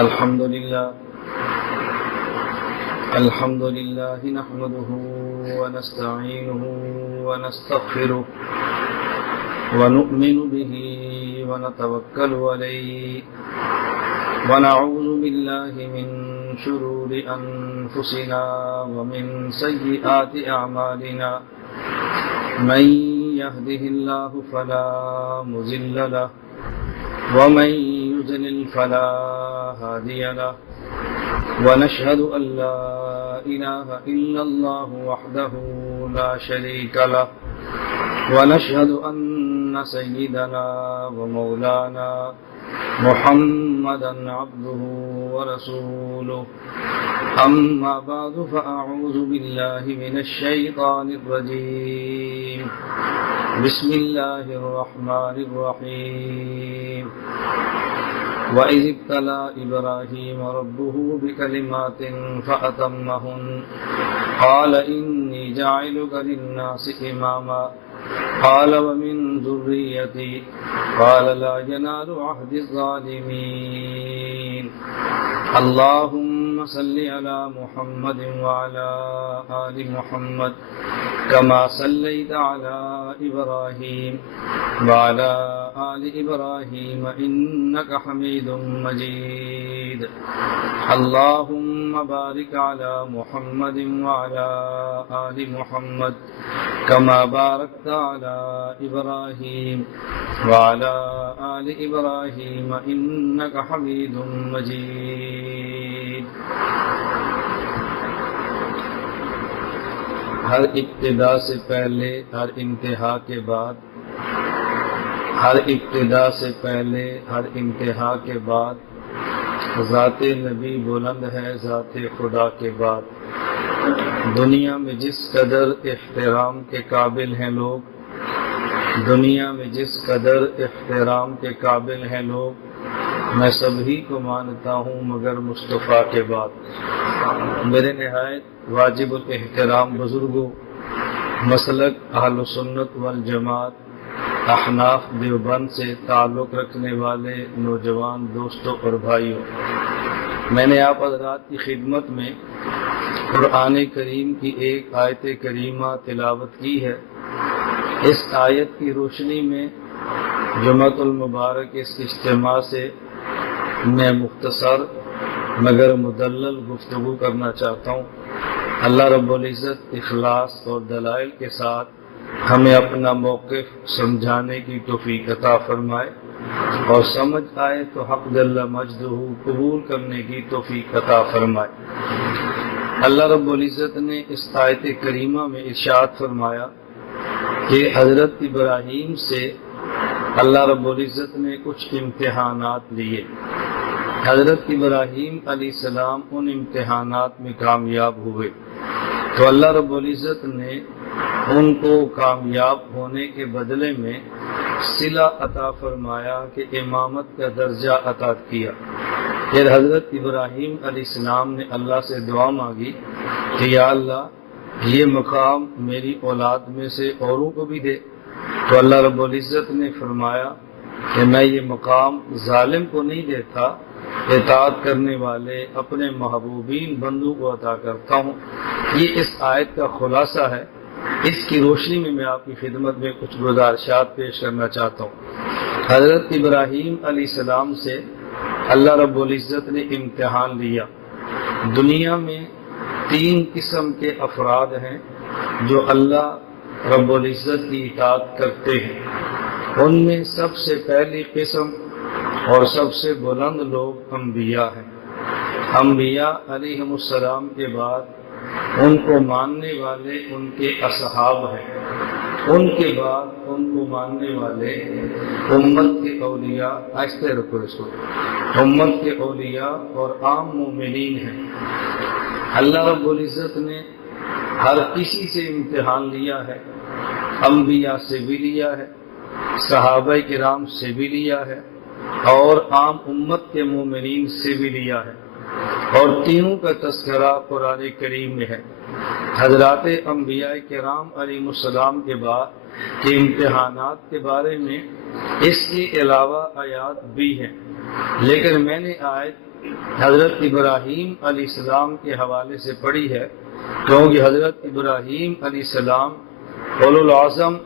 الحمد لله نحمده ونستعينه ونستغفره ونؤمن به ونتوكل عليه ونعوذ بالله من شرور أنفسنا ومن سيئات أعمالنا من يهده الله فلا مضل له ومن يضلل فلا هادي له ونشهد أن لا إله إلا الله وحده لا شريك له ونشهد أن سيدنا ومولانا محمدا عبده ورسوله أما بعد فأعوذ بالله من الشيطان الرجيم بسم الله الرحمن الرحيم وإذ ابتلى إبراهيم ربه بكلمات فأتمهن قال إني جاعلك للناس إماما قال ومن ذريتي قال لا ينال عهد الظالمين اللهم صل على محمد وعلى آل محمد كما صليت على إبراهيم وعلى آل إبراهيم إنك حميد مجيد اللهم بارك على محمد وعلى آل محمد كما باركت على إبراهيم وعلى آل إبراهيم إنك حميد مجيد ہر ابتدا سے پہلے ہر انتہا کے بعد ہر ابتدا سے پہلے ہر انتہا کے بعد ذات نبی بلند ہے ذات خدا کے بعد دنیا میں جس قدر احترام کے قابل ہیں لوگ دنیا میں جس قدر احترام کے قابل ہیں لوگ میں سبھی کو مانتا ہوں مگر مصطفیٰ کے بعد میرے نہایت واجب الاحترام بزرگوں مسلک اہل سنت والجماعت احناف دیوبند سے تعلق رکھنے والے نوجوان دوستوں اور بھائیوں، میں نے آپ حضرات کی خدمت میں قرآن کریم کی ایک آیت کریمہ تلاوت کی ہے۔ اس آیت کی روشنی میں جمعۃ المبارک اس اجتماع سے میں مختصر مگر مدلل گفتگو کرنا چاہتا ہوں۔ اللہ رب العزت اخلاص اور دلائل کے ساتھ ہمیں اپنا موقف سمجھانے کی توفیق عطا فرمائے اور سمجھ آئے تو حق جل مجدہ قبول کرنے کی توفیق عطا فرمائے۔ اللہ رب العزت نے اس آیت کریمہ میں ارشاد فرمایا کہ حضرت ابراہیم سے اللہ رب العزت نے کچھ امتحانات لیے۔ حضرت ابراہیم علیہ السلام ان امتحانات میں کامیاب ہوئے تو اللہ رب العزت نے ان کو کامیاب ہونے کے بدلے میں صلہ عطا فرمایا کہ امامت کا درجہ عطا کیا۔ پھر حضرت ابراہیم علیہ السلام نے اللہ سے دعا مانگی کہ یا اللہ یہ مقام میری اولاد میں سے اوروں کو بھی دے، تو اللہ رب العزت نے فرمایا کہ میں یہ مقام ظالم کو نہیں دیتا، اطاعت کرنے والے اپنے محبوبین بندوں کو عطا کرتا ہوں۔ یہ اس آیت کا خلاصہ ہے۔ اس کی روشنی میں آپ کی خدمت میں کچھ گزارشات پیش کرنا چاہتا ہوں۔ حضرت ابراہیم علیہ السلام سے اللہ رب العزت نے امتحان لیا۔ دنیا میں 3 قسم کے افراد ہیں جو اللہ رب العزت کی اطاعت کرتے ہیں۔ ان میں سب سے پہلی قسم اور سب سے بلند لوگ انبیاء ہیں۔ انبیاء علیہم السلام کے بعد ان کو ماننے والے ان کے اصحاب ہیں، ان کے بعد ان کو ماننے والے امت کے اولیاء، آہستہ رکھو اس کو، امت کے اولیاء اور عام مومنین ہیں۔ اللہ رب العزت نے ہر کسی سے امتحان لیا ہے، انبیاء سے بھی لیا ہے، صحابہ کرام سے بھی لیا ہے اور عام امت کے مومنین سے بھی لیا ہے، اور تینوں کا تذکرہ قرآن کریم میں ہے۔ حضرات انبیاء کرام علیہ السلام کے بعد کے امتحانات کے بارے میں اس کے علاوہ آیات بھی ہیں، لیکن میں نے آیت حضرت ابراہیم علیہ السلام کے حوالے سے پڑھی ہے، کیونکہ حضرت ابراہیم علیہ السلام اولو العزم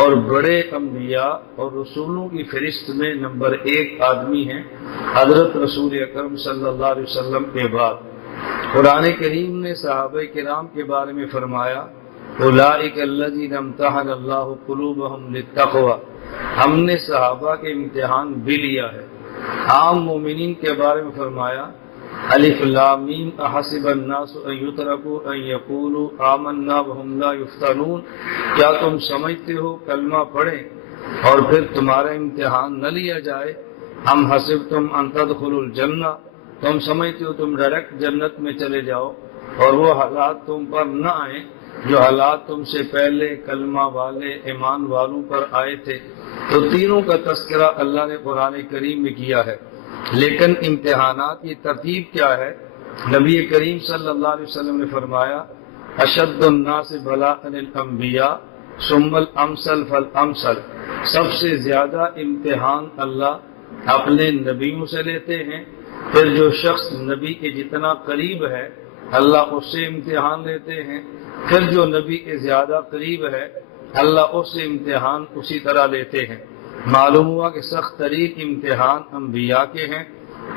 اور بڑے انبیاء اور رسولوں کی فہرست میں نمبر 1 آدمی ہیں حضرت رسول اکرم صلی اللہ علیہ وسلم کے بعد۔ قرآن کریم نے صحابہ کرام کے بارے میں فرمایا اولئک الذین امتحن اللہ قلوبہم للتقوی، ہم نے صحابہ کے امتحان بھی لیا ہے۔ عام مومنین کے بارے میں فرمایا الف لام میم احسب الناس ان یترکوا ان یقولوا آمنا وهم لا یفتنون، کیا تم سمجھتے ہو کلمہ پڑھیں اور پھر تمہارا امتحان نہ لیا جائے؟ ام حسبتم ان تدخلوا الجنہ، تم سمجھتے ہو تم ڈائریکٹ جنت میں چلے جاؤ اور وہ حالات تم پر نہ آئیں جو حالات تم سے پہلے کلمہ والے ایمان والوں پر آئے تھے۔ تو تینوں کا تذکرہ اللہ نے قرآن کریم میں کیا ہے، لیکن امتحانات کی ترتیب کیا ہے؟ نبی کریم صلی اللہ علیہ وسلم نے فرمایا اشد الناس بلاء الانبیاء ثم الامثل فالامثل، سب سے زیادہ امتحان اللہ اپنے نبیوں سے لیتے ہیں، پھر جو شخص نبی کے جتنا قریب ہے اللہ اس سے امتحان لیتے ہیں، پھر جو نبی کے زیادہ قریب ہے اللہ اس سے امتحان اسی طرح لیتے ہیں۔ معلوم ہوا کہ سخت ترین امتحان انبیاء کے ہیں،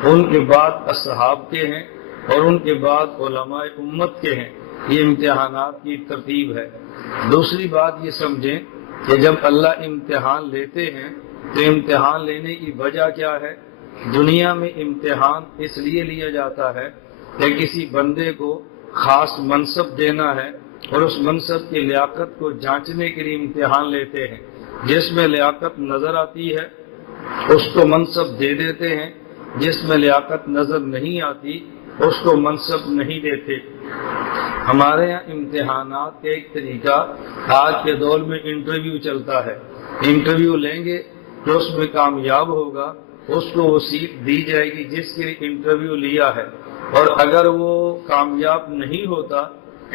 ان کے بعد اصحاب کے ہیں اور ان کے بعد علماء امت کے ہیں۔ یہ امتحانات کی ترتیب ہے۔ دوسری بات یہ سمجھیں کہ جب اللہ امتحان لیتے ہیں تو امتحان لینے کی وجہ کیا ہے؟ دنیا میں امتحان اس لیے لیا جاتا ہے کہ کسی بندے کو خاص منصب دینا ہے اور اس منصب کی لیاقت کو جانچنے کے لیے امتحان لیتے ہیں۔ جس میں لیاقت نظر آتی ہے اس کو منصب دے دیتے ہیں، جس میں لیاقت نظر نہیں آتی اس کو منصب نہیں دیتے۔ ہمارے یہاں امتحانات کا ایک طریقہ آج کے دور میں انٹرویو چلتا ہے، انٹرویو لیں گے جو اس میں کامیاب ہوگا اس کو وہ سیٹ دی جائے گی جس کے لیے انٹرویو لیا ہے، اور اگر وہ کامیاب نہیں ہوتا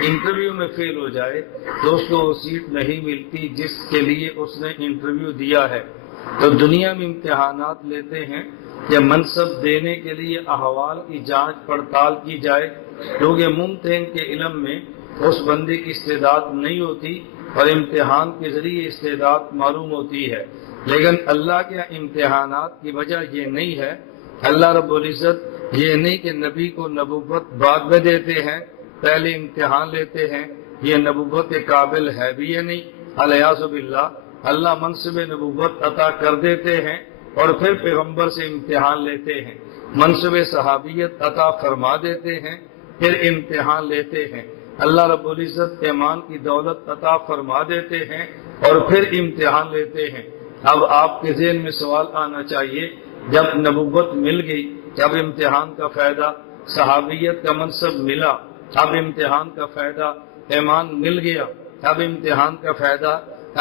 انٹرویو میں فیل ہو جائے تو اس کو وہ سیٹ نہیں ملتی جس کے لیے اس نے انٹرویو دیا ہے۔ تو دنیا میں امتحانات لیتے ہیں کہ منصب دینے کے لیے احوال کی جانچ پڑتال کی جائے، کیونکہ ممتحن کے علم میں اس بندے کی استعداد نہیں ہوتی اور امتحان کے ذریعے استعداد معلوم ہوتی ہے۔ لیکن اللہ کے امتحانات کی وجہ یہ نہیں ہے، اللہ رب العزت یہ نہیں کہ نبی کو نبوت بعد میں دیتے ہیں، پہلے امتحان لیتے ہیں، یہ نبوت کے قابل ہے بھی یہ نہیں، الیاذ باللہ، اللہ منصب نبوت عطا کر دیتے ہیں اور پھر پیغمبر سے امتحان لیتے ہیں، منصب صحابیت عطا فرما دیتے ہیں، پھر امتحان لیتے ہیں، اللہ رب العزت ایمان کی دولت عطا فرما دیتے ہیں اور پھر امتحان لیتے ہیں۔ اب آپ کے ذہن میں سوال آنا چاہیے، جب نبوت مل گئی، جب امتحان کا فائدہ صحابیت کا منصب ملا، اب امتحان کا فائدہ ایمان مل گیا، اب امتحان کا فائدہ،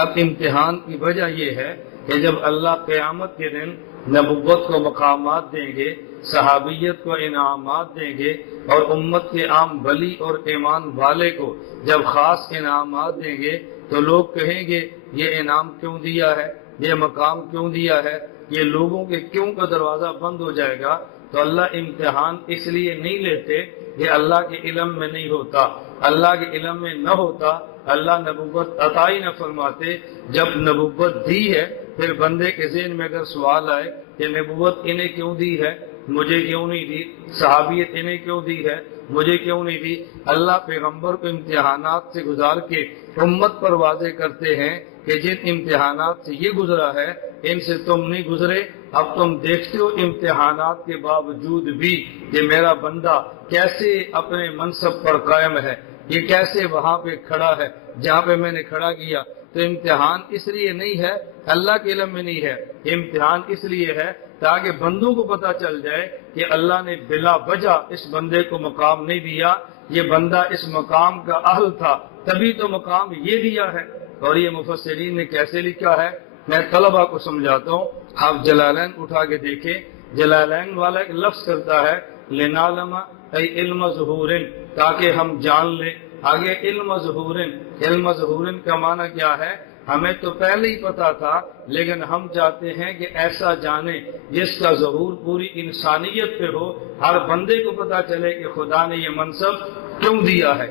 اب امتحان کی وجہ یہ ہے کہ جب اللہ قیامت کے دن نبوت کو مقامات دیں گے، صحابیت کو انعامات دیں گے اور امت کے عام ولی اور ایمان والے کو جب خاص انعامات دیں گے تو لوگ کہیں گے یہ انعام کیوں دیا ہے، یہ مقام کیوں دیا ہے، یہ لوگوں کے کیوں کا دروازہ بند ہو جائے گا۔ تو اللہ امتحان اس لیے نہیں لیتے کہ اللہ کے علم میں نہیں ہوتا، اللہ کے علم میں نہ ہوتا اللہ نبوت عطا ہی نہ فرماتے۔ جب نبوت دی ہے پھر بندے کے ذہن میں اگر سوال آئے کہ نبوت انہیں کیوں دی ہے، مجھے کیوں نہیں دی، صحابیت انہیں کیوں دی ہے، مجھے کیوں نہیں دی، اللہ پیغمبر کو امتحانات سے گزار کے امت پر واضح کرتے ہیں کہ جن امتحانات سے یہ گزرا ہے ان سے تم نہیں گزرے، اب تم دیکھتے ہو امتحانات کے باوجود بھی کہ میرا بندہ کیسے اپنے منصب پر قائم ہے، یہ کیسے وہاں پہ کھڑا ہے جہاں پہ میں نے کھڑا کیا۔ تو امتحان اس لیے نہیں ہے اللہ کے علم میں نہیں ہے، امتحان اس لیے ہے تاکہ بندوں کو پتہ چل جائے کہ اللہ نے بلا وجہ اس بندے کو مقام نہیں دیا، یہ بندہ اس مقام کا اہل تھا تبھی تو مقام یہ دیا ہے۔ اور یہ مفسرین نے کیسے لکھا ہے میں طلبہ کو سمجھاتا ہوں، آپ جلالین اٹھا کے دیکھیں، جلالین والا ایک لفظ کرتا ہے لنعلم ای علم ظہور، تاکہ ہم جان لیں، آگے علم ظہور، علم ظہور کا معنی کیا ہے؟ ہمیں تو پہلے ہی پتا تھا، لیکن ہم چاہتے ہیں کہ ایسا جانیں جس کا ظہور پوری انسانیت پہ ہو، ہر بندے کو پتا چلے کہ خدا نے یہ منصب کیوں دیا ہے،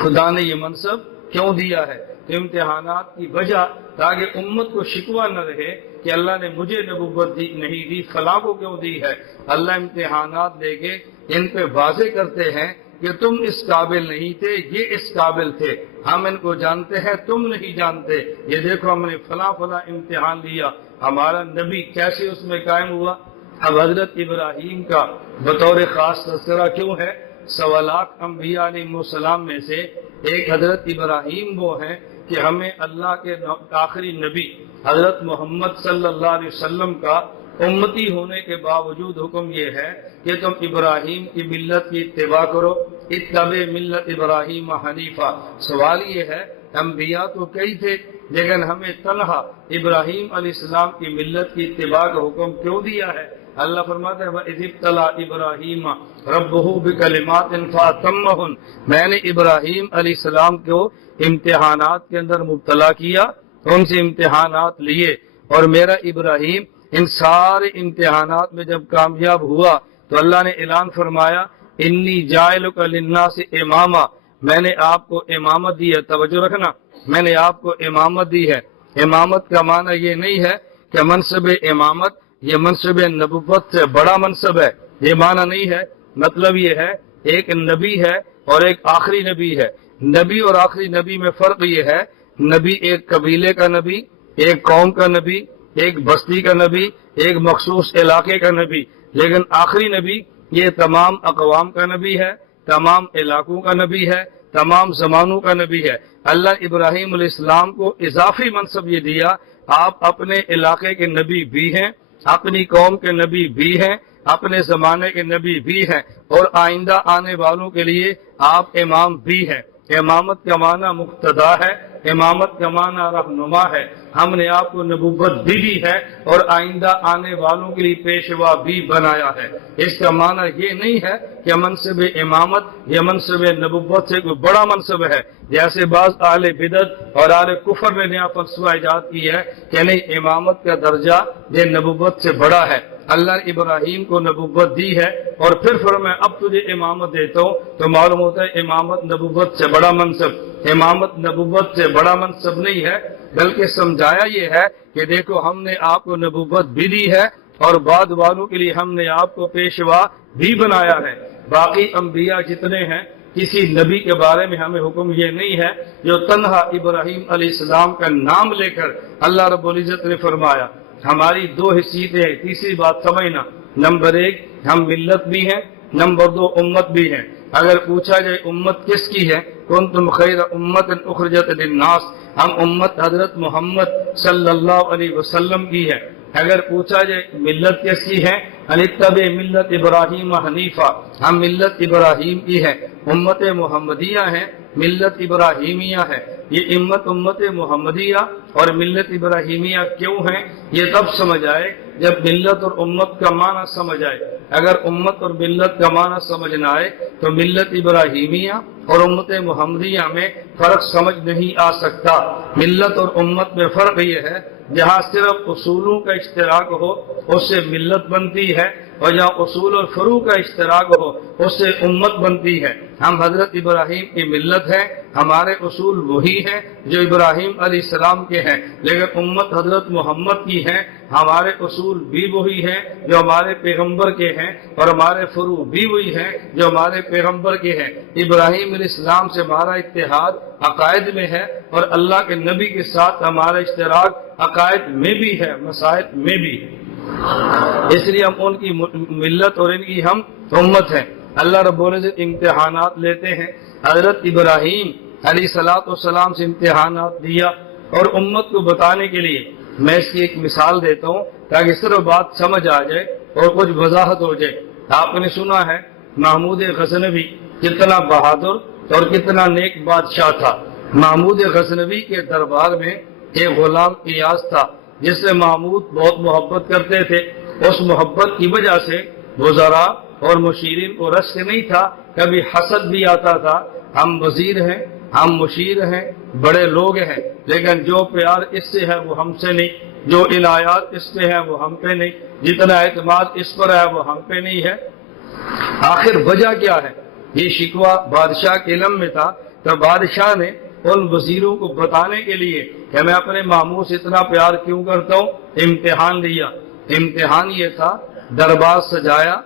خدا نے یہ منصب کیوں دیا ہے۔ تو امتحانات کی وجہ تاکہ امت کو شکوہ نہ رہے کہ اللہ نے مجھے نبوت نہیں دی، فلاں کو کیوں دی ہے۔ اللہ امتحانات دے کے ان پہ واضح کرتے ہیں کہ تم اس قابل نہیں تھے، یہ اس قابل تھے، ہم ان کو جانتے ہیں، تم نہیں جانتے، یہ دیکھو ہم نے فلاں فلاں امتحان لیا، ہمارا نبی کیسے اس میں قائم ہوا۔ اب حضرت ابراہیم کا بطور خاص تذکرہ کیوں ہے؟ 1.25 لاکھ انبیاء علیہ السلام میں سے ایک حضرت ابراہیم وہ ہیں کہ ہمیں اللہ کے آخری نبی حضرت محمد صلی اللہ علیہ وسلم کا امتی ہونے کے باوجود حکم یہ ہے کہ تم ابراہیم کی ملت کی اتباع کرو، اتبع ملت ابراہیم حنیفہ۔ سوال یہ ہے انبیاء تو کئی تھے لیکن ہمیں تنہا ابراہیم علیہ السلام کی ملت کی اتباع کا حکم کیوں دیا ہے؟ اللہ فرماتا ہے وَإِذِ ابْتَلَىٰ إِبْرَاهِيمَ رَبُّهُ بِكَلِمَاتٍ فَأَتَمَّهُنَّ، میں نے ابراہیم علیہ السلام کو امتحانات کے اندر مبتلا کیا، ان سے امتحانات لیے، اور میرا ابراہیم ان سارے امتحانات میں جب کامیاب ہوا تو اللہ نے اعلان فرمایا انی جاعلک للناس اماما، میں نے آپ کو امامت دی ہے۔ توجہ رکھنا، میں نے آپ کو امامت دی ہے۔ امامت کا معنی یہ نہیں ہے کہ منصب امامت یہ منصب نبوت سے بڑا منصب ہے، یہ معنی نہیں ہے۔ مطلب یہ ہے ایک نبی ہے اور ایک آخری نبی ہے۔ نبی اور آخری نبی میں فرق یہ ہے، نبی ایک قبیلے کا نبی، ایک قوم کا نبی، ایک بستی کا نبی، ایک مخصوص علاقے کا نبی، لیکن آخری نبی یہ تمام اقوام کا نبی ہے، تمام علاقوں کا نبی ہے، تمام زمانوں کا نبی ہے۔ اللہ ابراہیم علیہ السلام کو اضافی منصب یہ دیا، آپ اپنے علاقے کے نبی بھی ہیں، اپنی قوم کے نبی بھی ہیں، اپنے زمانے کے نبی بھی ہیں، اور آئندہ آنے والوں کے لیے آپ امام بھی ہیں۔ امامت کا معنی مقتدا ہے، امامت کا معنی رہنما ہے۔ ہم نے آپ کو نبوت بھی دی ہے اور آئندہ آنے والوں کے لیے پیشوا بھی بنایا ہے۔ اس کا معنی یہ نہیں ہے کہ منصب امامت یا منصب نبوت سے کوئی بڑا منصب ہے، جیسے بعض اہل بدعت اور اہل کفر نے نیا فلسفہ ایجاد کی ہے کہ نہیں امامت کا درجہ یہ نبوت سے بڑا ہے۔ اللہ نے ابراہیم کو نبوت دی ہے اور پھر فرمایا اب تجھے امامت دیتا ہوں، تو معلوم ہوتا ہے امامت نبوت سے بڑا منصب۔ امامت نبوت سے بڑا منصب نہیں ہے، بلکہ سمجھایا یہ ہے کہ دیکھو ہم نے آپ کو نبوت بھی دی ہے اور بعد والوں کے لیے ہم نے آپ کو پیشوا بھی بنایا ہے۔ باقی انبیاء جتنے ہیں کسی نبی کے بارے میں ہمیں حکم یہ نہیں ہے جو تنہا ابراہیم علیہ السلام کا نام لے کر اللہ رب العزت نے فرمایا۔ ہماری 2 حیثیتیں ہیں، تیسری بات سمجھنا، نمبر 1 ہم ملت بھی ہیں، نمبر 2 امت بھی ہیں۔ اگر پوچھا جائے امت کس کی ہے، کنتم خیر امت اخرجت للناس، ہم امت حضرت محمد صلی اللہ علیہ وسلم کی ہے۔ اگر پوچھا جائے ملت کس کی ہے، انتبع ملت ابراہیم حنیفہ، ہم ملت ابراہیم کی ہے۔ امت محمدیہ ہے، ملت ابراہیمیہ ہے۔ یہ امت محمدیہ اور ملت ابراہیمیہ کیوں ہیں یہ تب سمجھ آئے جب ملت اور امت کا معنی سمجھ آئے۔ اگر امت اور ملت کا معنی سمجھ نہ آئے تو ملت ابراہیمیہ اور امت محمدیہ میں فرق سمجھ نہیں آ سکتا۔ ملت اور امت میں فرق یہ ہے جہاں صرف اصولوں کا اشتراک ہو اس سے ملت بنتی ہے، اور جہاں اصول اور فروع کا اشتراک ہو اس سے امت بنتی ہے۔ ہم حضرت ابراہیم کی ملت ہیں، ہمارے اصول وہی ہیں جو ابراہیم علیہ السلام کے ہیں، لیکن امت حضرت محمد کی ہے، ہمارے اصول بھی وہی ہیں جو ہمارے پیغمبر کے ہیں، اور ہمارے فروع بھی وہی ہیں جو ہمارے پیغمبر کے ہیں۔ ابراہیم علیہ السلام سے ہمارا اتحاد عقائد میں ہے، اور اللہ کے نبی کے ساتھ ہمارا اشتراک عقائد میں بھی ہے، مسائل میں بھی ہے۔ اس لیے ہم ان کی ملت اور ان کی ہم امت ہیں۔ اللہ رب العزت امتحانات لیتے ہیں۔ حضرت ابراہیم علیہ السلام سے امتحانات دیا، اور امت کو بتانے کے لیے میں اس کی ایک مثال دیتا ہوں تاکہ صرف بات سمجھ آ جائے اور کچھ وضاحت ہو جائے۔ آپ نے سنا ہے محمود غزنوی کتنا بہادر اور کتنا نیک بادشاہ تھا۔ محمود غزنوی کے دربار میں ایک غلام ایاز تھا جس سے محمود بہت محبت کرتے تھے۔ اس محبت کی وجہ سے وزراء اور مشیرین کو رشک نہیں تھا، کبھی حسد بھی آتا تھا۔ ہم وزیر ہیں، ہم مشیر ہیں، بڑے لوگ ہیں، لیکن جو پیار اس سے ہے وہ ہم سے نہیں، جو عنایات اس سے ہیں وہ ہم پہ نہیں، جتنا اعتماد اس پر ہے وہ ہم پہ نہیں ہے۔ آخر وجہ کیا ہے؟ یہ شکوہ بادشاہ کے علم میں تھا، تو بادشاہ نے ان وزیروں کو بتانے کے لیے کہ میں اپنے ماموں سے اتنا پیار کیوں کرتا ہوں، امتحان لیا۔ امتحان یہ تھا، دربار سجایا،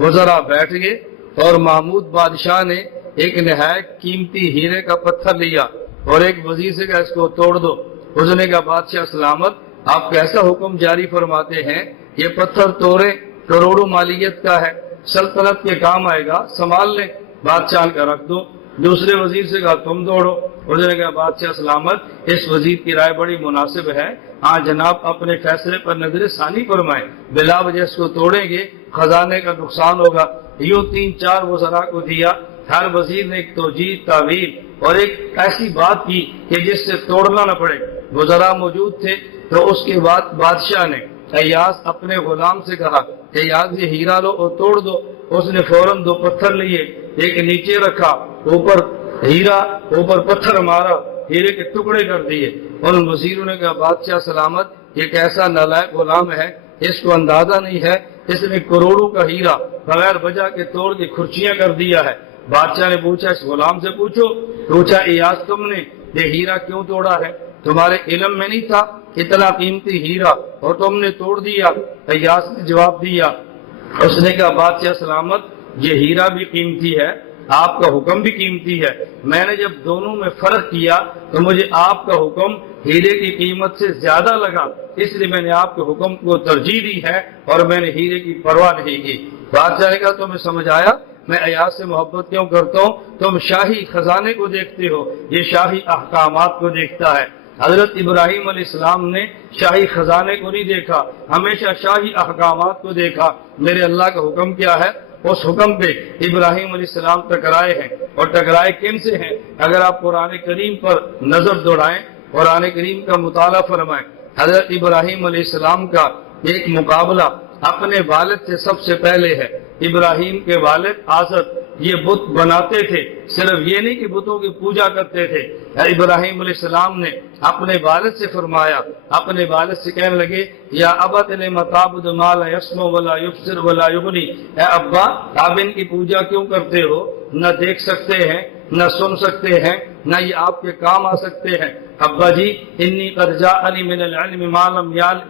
وزراء بیٹھ گئے، اور محمود بادشاہ نے ایک نہایت قیمتی ہیرے کا پتھر لیا اور ایک وزیر سے کہا اس کو توڑ دو۔ اس نے کہا بادشاہ سلامت، آپ کیسا حکم جاری فرماتے ہیں؟ یہ پتھر توڑے، کروڑوں مالیت کا ہے، سلطنت کے کام آئے گا، سنبھال لیں۔ بادشاہ کا رکھ دو۔ دوسرے وزیر سے کہا تم توڑو۔ اس نے کہا بادشاہ سلامت، اس وزیر کی رائے بڑی مناسب ہے، ہاں جناب اپنے فیصلے پر نظر ثانی فرمائیں، بلا وجہ اس کو توڑیں گے خزانے کا نقصان ہوگا۔ یوں 3-4 وزراء کو دیا، ہر وزیر نے ایک توجیہ، تعویل اور ایک ایسی بات کی کہ جس سے توڑنا نہ پڑے۔ وزراء موجود تھے، تو اس کے بعد بادشاہ نے ایاز اپنے غلام سے کہا کہ ایاز یہ ہیرا لو اور توڑ دو۔ اس نے فوراً 2 پتھر لیے، ایک نیچے رکھا، اوپر ہیرا، اوپر پتھر مارا، ہیرے کے ٹکڑے کر دیے۔ اور ان وزیروں نے کہا بادشاہ سلامت، یہ کیسا نالائق غلام ہے، اس کو اندازہ نہیں ہے، اس نے کروڑوں کا ہیرا بغیر وجہ کے توڑ کے کھرچیاں کر دیا ہے۔ بادشاہ نے پوچھا اس غلام سے پوچھا ایاز تم نے یہ ہیرا کیوں توڑا ہے؟ تمہارے علم میں نہیں تھا اتنا قیمتی ہیرا اور تم نے توڑ دیا؟ ایاز نے جواب دیا، اس نے کہا بادشاہ سلامت، یہ ہیرا بھی قیمتی ہے، آپ کا حکم بھی قیمتی ہے، میں نے جب دونوں میں فرق کیا تو مجھے آپ کا حکم ہیرے کی قیمت سے زیادہ لگا، اس لیے میں نے آپ کے حکم کو ترجیح دی ہے اور میں نے ہیرے کی پرواہ نہیں کی۔ بادشاہ نے کہا تمہیں سمجھ آیا میں ایاز سے محبت کیوں کرتا ہوں؟ تم شاہی خزانے کو دیکھتے ہو، یہ شاہی احکامات کو دیکھتا ہے۔ حضرت ابراہیم علیہ السلام نے شاہی خزانے کو نہیں دیکھا، ہمیشہ شاہی احکامات کو دیکھا۔ میرے اللہ کا حکم کیا ہے، اس حکم پہ ابراہیم علیہ السلام ٹکرائے ہیں، اور ٹکرائے کن سے ہیں؟ اگر آپ قرآن کریم پر نظر دوڑائیں، قرآن کریم کا مطالعہ فرمائیں، حضرت ابراہیم علیہ السلام کا ایک مقابلہ اپنے والد سے سب سے پہلے ہے۔ ابراہیم کے والد آزر یہ بت بناتے تھے، صرف یہ نہیں کہ بتوں کی پوجا کرتے تھے۔ ابراہیم علیہ السلام نے اپنے والد سے فرمایا، اپنے والد سے کہنے لگے یا ابت لم تعبد ما لا يسمع ولا يبصر ولا يغني، اے ابا آپ ان کی پوجا کیوں کرتے ہو؟ نہ دیکھ سکتے ہیں، نہ سن سکتے ہیں، نہ یہ آپ کے کام آ سکتے ہیں۔ ابا جی انی قد جاءنی من العلم ما لم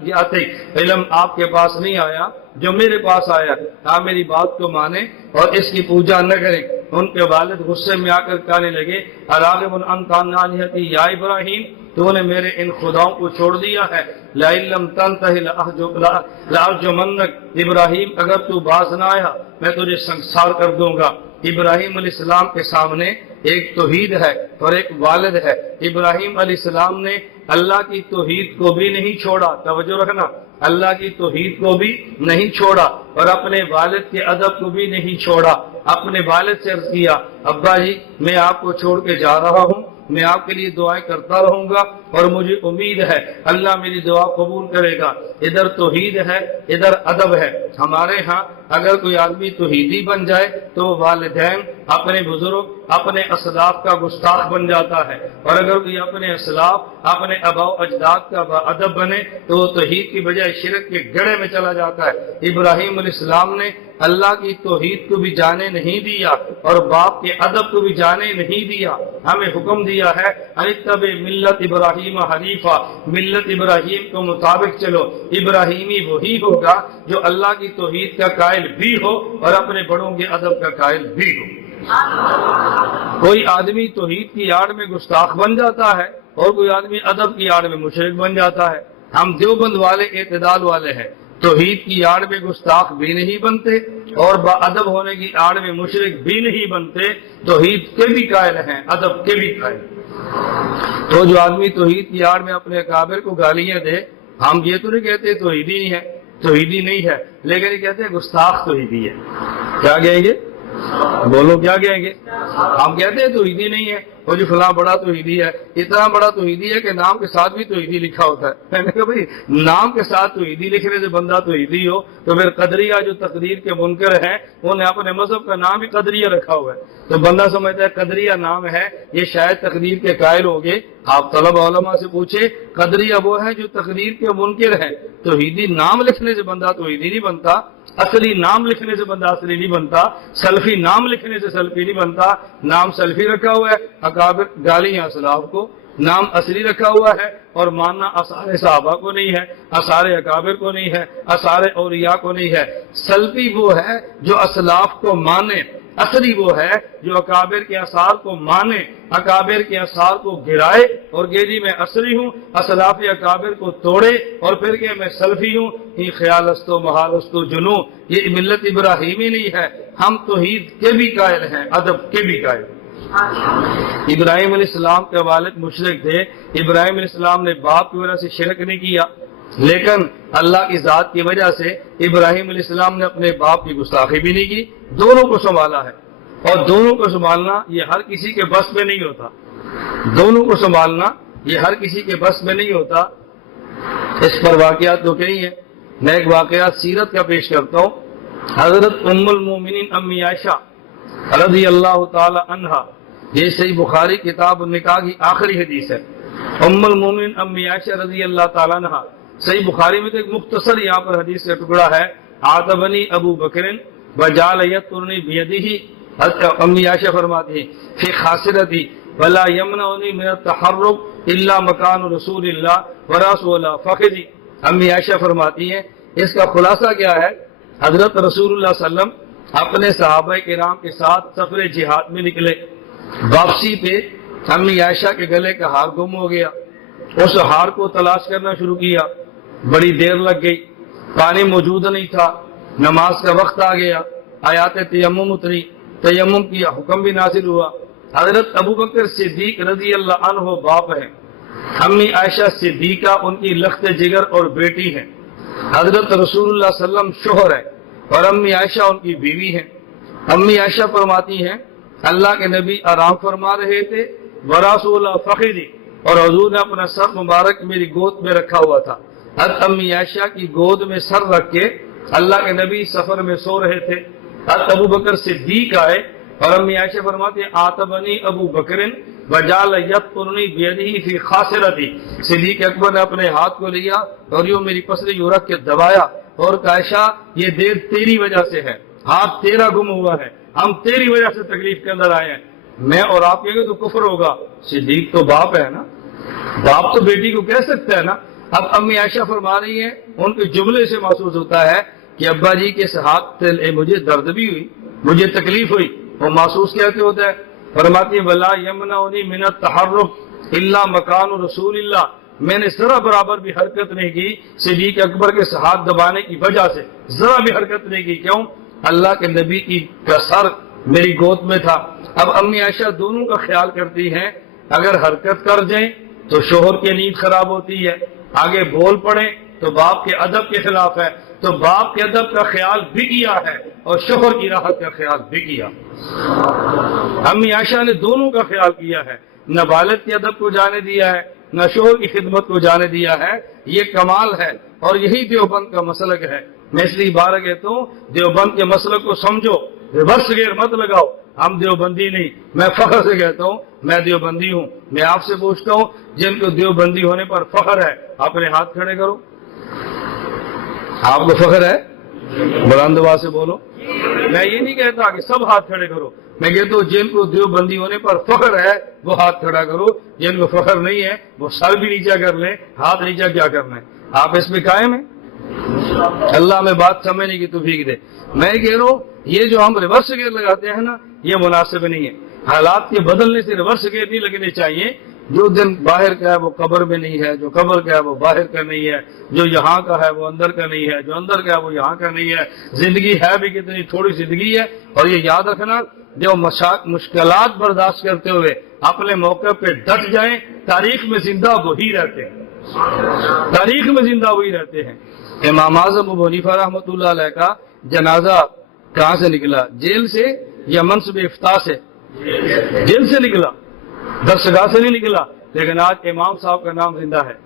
یاتک، علم آپ کے پاس نہیں آیا جو میرے پاس آیا، آپ میری بات کو مانیں اور اس کی پوجا نہ کریں۔ ان کے والد غصے میں آ کر کہنے لگے اراغب انت عن آلہتی یا ابراہیم، تو نے میرے ان خداؤں کو چھوڑ دیا ہے، لئن لم تنتہ لارجمنک، ابراہیم اگر تو باز نہ آیا میں تجھے سنسار کر دوں گا۔ ابراہیم علیہ السلام کے سامنے ایک توحید ہے اور ایک والد ہے۔ ابراہیم علیہ السلام نے اللہ کی توحید کو بھی نہیں چھوڑا، توجہ رکھنا، اللہ کی توحید کو بھی نہیں چھوڑا اور اپنے والد کے ادب کو بھی نہیں چھوڑا۔ اپنے والد سے عرض کیا ابا جی میں آپ کو چھوڑ کے جا رہا ہوں، میں آپ کے لیے دعائیں کرتا رہوں گا اور مجھے امید ہے اللہ میری دعا قبول کرے گا۔ ادھر توحید ہے، ادھر ادب ہے۔ ہمارے ہاں اگر کوئی آدمی توحیدی بن جائے تو والدین، اپنے بزرگ، اپنے اسلاف کا گستاخ بن جاتا ہے، اور اگر کوئی اپنے اسلاف، اپنے آباء و اجداد کا با ادب بنے تو وہ توحید کی بجائے شرک کے گڑھے میں چلا جاتا ہے۔ ابراہیم علیہ السلام نے اللہ کی توحید کو بھی جانے نہیں دیا اور باپ کے ادب کو بھی جانے نہیں دیا۔ ہمیں حکم دیا ہے اتبع ملت ابراہیم حنیفا، ملت ابراہیم کو مطابق چلو۔ ابراہیمی وہی ہوگا جو اللہ کی توحید کا قائل بھی ہو اور اپنے بڑوں کے ادب کا قائل بھی ہو۔ کوئی آدمی توحید کی آڑ میں گستاخ بن جاتا ہے اور کوئی آدمی ادب کی آڑ میں مشرک بن جاتا ہے۔ ہم دیوبند والے اعتدال والے ہیں، توحید کی آڑ میں گستاخ بھی نہیں بنتے اور با ادب ہونے کی آڑ میں مشرک بھی نہیں بنتے، توحید کے بھی قائل ہیں، ادب کے بھی قائل۔ تو جو آدمی توحید کی آڑ میں اپنے اکابر کو گالیاں دے، ہم یہ تو نہیں کہتے توحیدی نہیں ہے، توحیدی نہیں ہے، لیکن یہ کہتے ہیں گستاخ توحیدی ہے۔ کیا کہیں گے؟ بولو کیا کہیں گے؟ ہم کہتے ہیں توحیدی نہیں ہے وہ جو فلاں بڑا توحیدی ہے، اتنا بڑا توحیدی ہے کہ نام کے ساتھ بھی توحیدی لکھا ہوتا ہے۔ میں نے کہا بھائی نام کے ساتھ توحیدی لکھنے سے بندہ توحیدی ہو تو پھر قدریہ جو تقدیر کے منکر ہیں انہوں نے اپنے مذہب کا نام ہی قدریہ رکھا ہوا ہے، تو بندہ سمجھتا ہے قدریہ نام ہے، یہ شاید تقدیر کے قائل ہوگے۔ آپ طلب علماء سے پوچھے، قدریہ وہ ہے جو تقدیر کے منکر ہیں۔ توحیدی نام لکھنے سے بندہ توحیدی نہیں بنتا، اصلی نام لکھنے سے بندہ اصلی نہیں بنتا، سلفی نام لکھنے سے سلفی نہیں بنتا۔ نام سلفی رکھا ہوا ہے، اکابر گالیاں اسلاف کو، نام اصلی رکھا ہوا ہے اور ماننا آثار صحابہ کو نہیں ہے، آثار اکابر کو نہیں ہے، آثار اولیاء کو نہیں ہے۔ سلفی وہ ہے جو اسلاف کو مانے، اصلی وہ ہے جو اکابر کے آثار کو مانے، اکابر کے آثار کو گرائے اور کہ جی میں اصلی ہوں، اسلاف اکابر کو توڑے اور پھر کہ میں سلفی ہوں۔ یہ خیال استو محال استو جنو، یہ ملت ابراہیمی نہیں ہے۔ ہم توحید کے بھی قائل ہیں، ادب کے بھی قائل ہیں۔ ابراہیم علیہ السلام کے والد مشرک تھے، ابراہیم علیہ السلام نے باپ کی وجہ سے شرک نہیں کیا، لیکن اللہ کی ذات کی وجہ سے ابراہیم علیہ السلام نے اپنے باپ کی گستاخی بھی نہیں کی، دونوں کو سنبھالا ہے، اور دونوں کو سنبھالنا یہ ہر کسی کے بس میں نہیں ہوتا، دونوں کو سنبھالنا یہ ہر کسی کے بس میں نہیں ہوتا۔ اس پر واقعات تو کئی ہیں، میں ایک واقعات سیرت کا پیش کرتا ہوں۔ حضرت ام المومنین امی عائشہ رضی اللہ تعالی عنہا، یہ صحیح بخاری کتاب النکاح کی آخری حدیث ہے۔ ام المومنین امی عائشہ رضی اللہ تعالی عنہا، صحیح بخاری میں تو ایک مختصر یہاں پر حدیث کا ٹکڑا ہے، عاتبنی ابو بکر وجعل یطرنی بیدہ، امی عائشہ فرماتی ہیں فی خاصرتی ولا یمنعنی من التحرک الا مکان رسول اللہ ورسول فخذی۔ امی عائشہ فرماتی ہیں اس کا خلاصہ کیا ہے، حضرت رسول اللہ صلی اللہ علیہ وسلم اپنے صحابہ کرام کے ساتھ سفر جہاد میں نکلے، واپسی پہ امی عائشہ کے گلے کا ہار گم ہو گیا، اس ہار کو تلاش کرنا شروع کیا، بڑی دیر لگ گئی، پانی موجود نہیں تھا، نماز کا وقت آ گیا، آیات تیمم اتری، تیمم کی حکم بھی نازل ہوا۔ حضرت ابو بکر صدیق رضی اللہ عنہ باپ ہیں، امی عائشہ صدیقہ ان کی لخت جگر اور بیٹی ہیں، حضرت رسول اللہ صلی اللہ علیہ وسلم شوہر ہے اور امی عائشہ ان کی بیوی ہیں۔ امی عائشہ فرماتی ہیں اللہ کے نبی آرام فرما رہے تھے، ورسول فخذی، اور حضور نے اپنا سر مبارک میری گود میں رکھا ہوا تھا۔ حضرت امی عائشہ کی گود میں سر رکھ کے اللہ کے نبی سفر میں سو رہے تھے۔ حضرت ابو بکر صدیق آئے اور امی عائشہ فرماتے ہیں آتبنی ابو بکر وجعل یطرنی بیدہ فی خاصرتی، صدیق اکبر نے اپنے ہاتھ کو لیا اور یوں میری پسلی یوں رکھ کے دبایا اور کہا عائشہ یہ دیر تیری وجہ سے ہے، ہاتھ تیرا گم ہوا ہے، ہم تیری وجہ سے تکلیف کے اندر آئے ہیں، میں اور آپ کہیں گے تو کفر ہوگا، صدیق تو باپ ہے نا، باپ تو بیٹی کو کہہ سکتا ہے نا۔ اب امی عائشہ فرما رہی ہیں ان کے جملے سے محسوس ہوتا ہے کہ ابا جی کے ہاتھ مجھے درد بھی ہوئی، مجھے تکلیف ہوئی، وہ محسوس کیسے ہوتا ہے؟ فرماتی ہے ولا یمنعنی من التحرک الا مکان رسول اللہ، میں نے ذرا برابر بھی حرکت نہیں کی صدیق اکبر کے ہاتھ دبانے کی وجہ سے، ذرا بھی حرکت نہیں کی، کیوں؟ اللہ کے نبی کی کا سر میری گود میں تھا۔ اب امی عائشہ دونوں کا خیال کرتی ہیں اگر حرکت کر جائیں تو شوہر کی نیند خراب ہوتی ہے، آگے بول پڑیں تو باپ کے ادب کے خلاف ہے، تو باپ کے ادب کا خیال بھی کیا ہے اور شوہر کی راحت کا خیال بھی کیا۔ امی عائشہ نے دونوں کا خیال کیا ہے، نہ والد کے ادب کو جانے دیا ہے نہ شوہر کی خدمت کو جانے دیا ہے، یہ کمال ہے اور یہی دیوبند کا مسلک ہے۔ میں اس لیے بار کہتا ہوں دیوبند کے مسلک کو سمجھو، ریورس گیئر مت لگاؤ، ہم دیوبندی نہیں، میں فخر سے کہتا ہوں میں دیوبندی ہوں۔ میں آپ سے پوچھتا ہوں جن کو دیوبندی ہونے پر فخر ہے اپنے ہاتھ کھڑے کرو، آپ کو فخر ہے؟ بلند آواز سے بولو۔ میں یہ نہیں کہتا کہ سب ہاتھ کھڑے کرو، میں کہتا ہوں جن کو دیوبندی ہونے پر فخر ہے وہ ہاتھ کھڑا کرو، جن کو فخر نہیں ہے وہ سر بھی نیچا کر لیں، ہاتھ نیچا کیا کرنا ہے۔ آپ اس میں قائم ہیں؟ اللہ میں بات سمجھنے کی توفیق دے۔ میں کہہ رہا ہوں یہ جو ہم ریورس گیئر لگاتے ہیں نا یہ مناسب نہیں ہے، حالات کے بدلنے سے ریورس گیئر نہیں لگنے چاہیے۔ جو دن باہر کا ہے وہ قبر میں نہیں ہے، جو قبر کا ہے وہ باہر کا نہیں ہے، جو یہاں کا ہے وہ اندر کا نہیں ہے، جو اندر کا ہے وہ یہاں کا نہیں ہے۔ زندگی ہے بھی کتنی تھوڑی زندگی ہے، اور یہ یاد رکھنا جو مشکلات برداشت کرتے ہوئے اپنے موقع پہ ڈٹ جائیں تاریخ میں زندہ وہی رہتے ہیں، تاریخ میں زندہ وہی رہتے ہیں۔ امام اعظم ابو حنیفہ رحمۃ اللہ علیہ کا جنازہ کہاں سے نکلا؟ جیل سے یا منصب افتاء سے؟ جیل سے نکلا۔ درسگاہ سے نہیں نکلا، لیکن آج امام صاحب کا نام زندہ ہے۔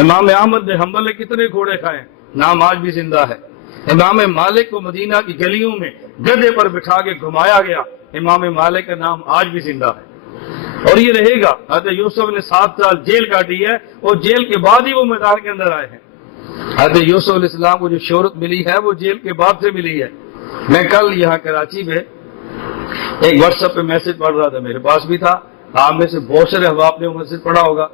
امام احمد بن حنبل نے کتنے گھوڑے کھائے، نام آج بھی زندہ ہے۔ امام مالک کو مدینہ کی گلیوں میں گدھے پر بٹھا کے گھمایا گیا، امام مالک کا نام آج بھی زندہ ہے اور یہ رہے گا۔ حضرت یوسف نے 7 سال جیل کاٹی ہے اور جیل کے بعد ہی وہ میدان کے اندر آئے ہیں۔ حضرت یوسف علیہ السلام کو جو شہرت ملی ہے وہ جیل کے بعد سے ملی ہے۔ میں کل یہاں کراچی میں ایک واٹس ایپ پہ میسج پڑھ رہا تھا، میرے پاس بھی تھا، آپ میں سے بہت سے احباب نے وہ میسج پڑھا ہوگا،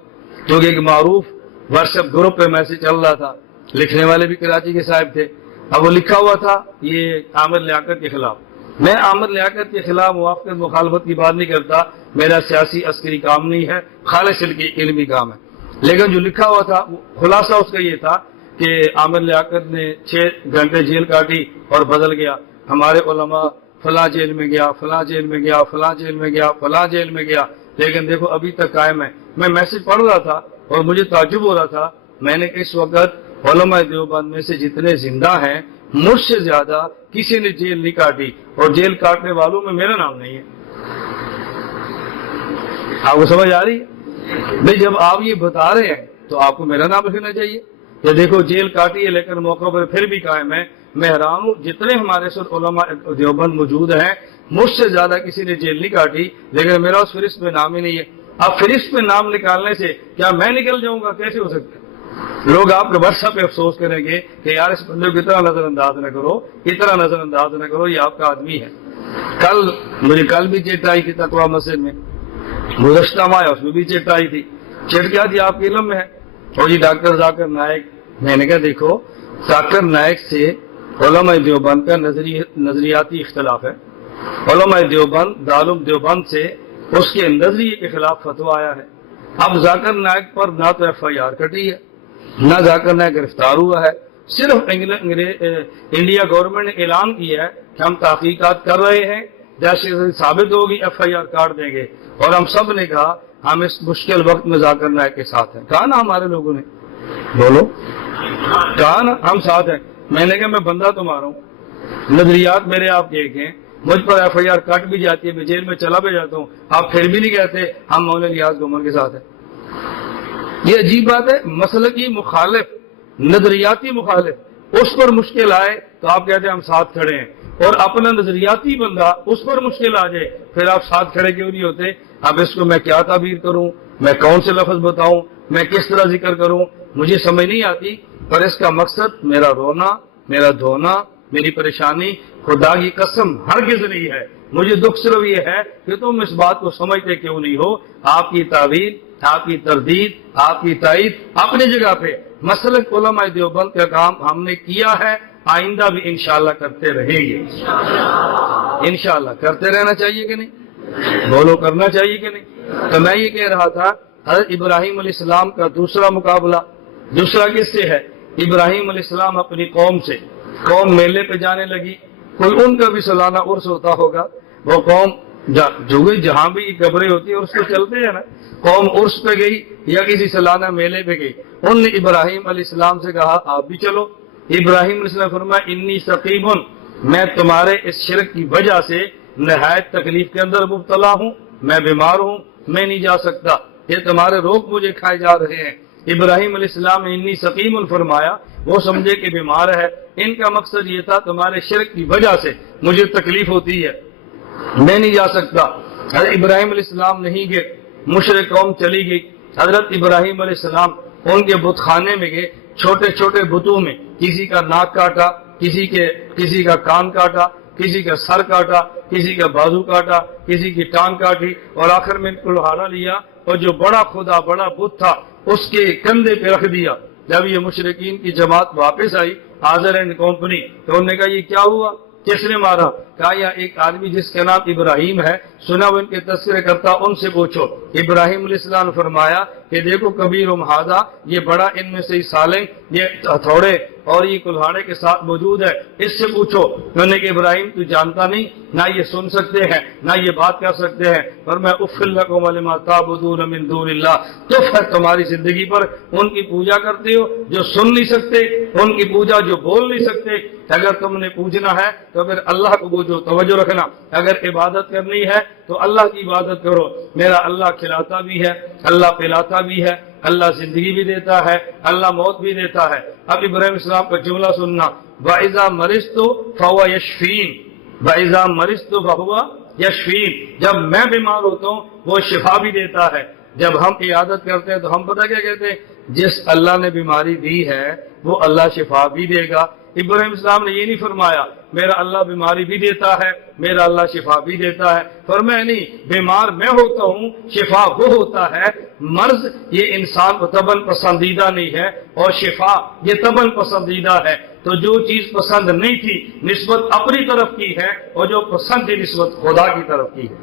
کیونکہ ایک معروف واٹس ایپ گروپ پہ میسج چل رہا تھا، لکھنے والے بھی کراچی کے صاحب تھے۔ اب وہ لکھا ہوا تھا یہ عامر لیاقت کے خلاف۔ میں عامر لیاقت کے خلاف موافقت مخالفت کی بات نہیں کرتا، میرا سیاسی عسکری کام نہیں ہے، خالص علمی کام ہے، لیکن جو لکھا ہوا تھا خلاصہ اس کا یہ تھا کہ عامر لیاقت نے 6 گھنٹے جیل کاٹی اور بدل گیا، ہمارے علماء فلاں جیل میں گیا، فلاں جیل میں گیا، فلاں جیل میں گیا، فلاں جیل میں گیا، لیکن دیکھو ابھی تک قائم ہے۔ میں میسج پڑھ رہا تھا اور مجھے تعجب ہو رہا تھا، میں نے اس وقت علماء دیوبند میں سے جتنے زندہ ہیں مجھ سے زیادہ کسی نے جیل نہیں کاٹی، اور جیل کاٹنے والوں میں میرا نام نہیں ہے۔ آپ کو سمجھ آ رہی ہے؟ بھئی جب آپ یہ بتا رہے ہیں تو آپ کو میرا نام رکھنا چاہیے کہ دیکھو جیل کاٹی ہے لیکن موقع پر پھر بھی قائم ہے۔ میں حیران ہوں، جتنے ہمارے ساتھ علماء دیوبند موجود ہیں مجھ سے زیادہ کسی نے جیل نہیں کاٹی، لیکن میرا اس فہرست میں نام ہی نہیں ہے۔ اب فہرست میں نام نکالنے سے کیا میں نکل جاؤں گا؟ کیسے ہو سکتا ہے؟ لوگ آپ کے واٹس ایپ پہ افسوس کریں گے کہ یار اس بندے کو اتنا نظر انداز نہ کرو، اتنا نظر انداز نہ کرو، یہ آپ کا آدمی ہے۔ مجھے کل بھی چٹ آئی تھی تقویٰ مسجد میں، گزشتہ ماہ اس میں بھی چٹ آئی تھی۔ چٹ کیا تھی آپ کے علم میں ہے؟ اور جی ڈاکٹر ذاکر نائک، میں نے کہا دیکھو ذاکر نائک سے علماء دیوبند کا نظریاتی اختلاف ہے، علماء دیوبند دارالعلوم دیوبند سے اس کے نظریے کے خلاف فتویٰ آیا ہے۔ اب ذاکر نائک پر نہ تو FIR کٹی ہے، نہ ذاکر نائک گرفتار ہوا ہے، صرف انڈیا گورنمنٹ نے اعلان کیا ہے کہ ہم تحقیقات کر رہے ہیں، جیسے ثابت ہوگی FIR کاٹ دیں گے، اور ہم سب نے کہا ہم اس مشکل وقت میں ذاکر نائک کے ساتھ ہیں۔ کہا نا ہمارے لوگوں نے، بولو کہا نا ہم ساتھ ہیں۔ میں نے کہا میں بندہ تمہارا ہوں، نظریات میرے آپ ایک ہیں، مجھ پر FIR کٹ بھی جاتی ہے، میں جیل میں چلا بھی جاتا ہوں، آپ پھر بھی نہیں کہتے ہم مولانا ریاض گومر کے ساتھ ہیں۔ یہ عجیب بات ہے، مسلکی مخالف، نظریاتی مخالف، اس پر مشکل آئے تو آپ کہتے ہیں ہم ساتھ کھڑے ہیں، اور اپنا نظریاتی بندہ اس پر مشکل آ جائے پھر آپ ساتھ کھڑے کیوں نہیں ہوتے؟ اب اس کو میں کیا تعبیر کروں، میں کون سے لفظ بتاؤں، میں کس طرح ذکر کروں، مجھے سمجھ نہیں آتی، پر اس کا مقصد میرا رونا، میرا دھونا، میری پریشانی خدا کی قسم ہرگز نہیں ہے۔ مجھے دکھ صرف یہ ہے کہ تم اس بات کو سمجھتے کیوں نہیں ہو۔ آپ کی تعبیر، آپ کی تردید، آپ کی تائید اپنی جگہ پہ، مسلک علماء دیوبند کا کام ہم نے کیا ہے، آئندہ بھی انشاءاللہ کرتے رہیں گے۔ انشاءاللہ کرتے رہنا چاہیے کہ نہیں؟ بولو کرنا چاہیے کہ نہیں؟ تو میں یہ کہہ رہا تھا حضرت ابراہیم علیہ السلام کا دوسرا مقابلہ، دوسرا کس سے ہے؟ ابراہیم علیہ السلام اپنی قوم سے، قوم میلے پہ جانے لگی، کوئی ان کا بھی سالانہ عرس ہوتا ہوگا، وہ قوم جو گئی جہاں بھی قبریں ہوتی ہیں عرس پہ چلتے ہیں نا، قوم عرس پہ گئی یا کسی سالانہ میلے پہ گئی، ان نے ابراہیم علیہ السلام سے کہا آپ بھی چلو۔ ابراہیم علیہ السلام فرمایا انی سقیم، میں تمہارے اس شرک کی وجہ سے نہایت تکلیف کے اندر مبتلا ہوں، میں بیمار ہوں، میں نہیں جا سکتا، یہ تمہارے روگ مجھے کھائے جا رہے ہیں۔ ابراہیم علیہ السلام نے انی سقیم فرمایا، وہ سمجھے کہ بیمار ہے، ان کا مقصد یہ تھا تمہارے شرک کی وجہ سے مجھے تکلیف ہوتی ہے، میں نہیں جا سکتا۔ حضرت ابراہیم علیہ السلام نہیں گئے، مشرک قوم چلی گئی۔ حضرت ابراہیم علیہ السلام ان کے بت خانے میں گئے، چھوٹے چھوٹے بتوں میں کسی کا ناک کاٹا، کسی کا کان کاٹا، کسی کا سر کاٹا، کسی کا بازو کاٹا، کسی کی ٹانگ کاٹی، اور آخر میں کلہاڑا لیا اور جو بڑا خدا، بڑا بت تھا اس کے کندھے پہ رکھ دیا۔ جب یہ مشرکین کی جماعت واپس آئی آذر اینڈ کمپنی، تو انہوں نے کہا یہ کیا ہوا، کس نے مارا؟ کہا یہ ایک آدمی جس کا نام ابراہیم ہے، سنا وہ ان کے تذکرے کرتا، ان سے پوچھو۔ ابراہیم علیہ السلام نے فرمایا کہ دیکھو کبیرہم ھذا، یہ بڑا ان میں سے سالم، یہ ہتھوڑے اور یہ کلہاڑے کے ساتھ موجود ہے، اس سے پوچھو۔ انہوں نے کہ ابراہیم تو جانتا نہیں، نہ یہ سن سکتے ہیں نہ یہ بات کر سکتے ہیں، فرمایا اف لکم ولما تعبدون من دون اللہ، تف ہے تمہاری زندگی پر، ان کی پوجا کرتے ہو جو سن نہیں سکتے، ان کی پوجا جو بول نہیں سکتے۔ اگر تم نے پوجنا ہے تو پھر اللہ کو پوجو۔ توجہ توجہ رکھنا، اگر عبادت کرنی ہے تو اللہ کی عبادت کرو۔ میرا اللہ کھلاتا بھی ہے، اللہ پلاتا بھی ہے، اللہ زندگی بھی دیتا ہے، اللہ موت بھی دیتا ہے۔ اب ابراہیم السلام کا جملہ سننا، وَإِذَا مَرِضْتُ فَهُوَ يَشْفِينِ، وَإِذَا مَرِضْتُ فَهُوَ يَشْفِينِ، جب میں بیمار ہوتا ہوں وہ شفا بھی دیتا ہے۔ جب ہم عیادت کرتے ہیں تو ہم پتہ کیا کہتے ہیں؟ جس اللہ نے بیماری دی ہے وہ اللہ شفا بھی دے گا۔ ابراہیم السلام نے یہ نہیں فرمایا میرا اللہ بیماری بھی دیتا ہے، میرا اللہ شفا بھی دیتا ہے، فرمایا نہیں، بیمار میں ہوتا ہوں، شفا وہ ہوتا ہے۔ مرض یہ انسان کو طبعاً پسندیدہ نہیں ہے، اور شفا یہ طبعاً پسندیدہ ہے۔ تو جو چیز پسند نہیں تھی نسبت اپنی طرف کی ہے، اور جو پسند تھی نسبت خدا کی طرف کی ہے۔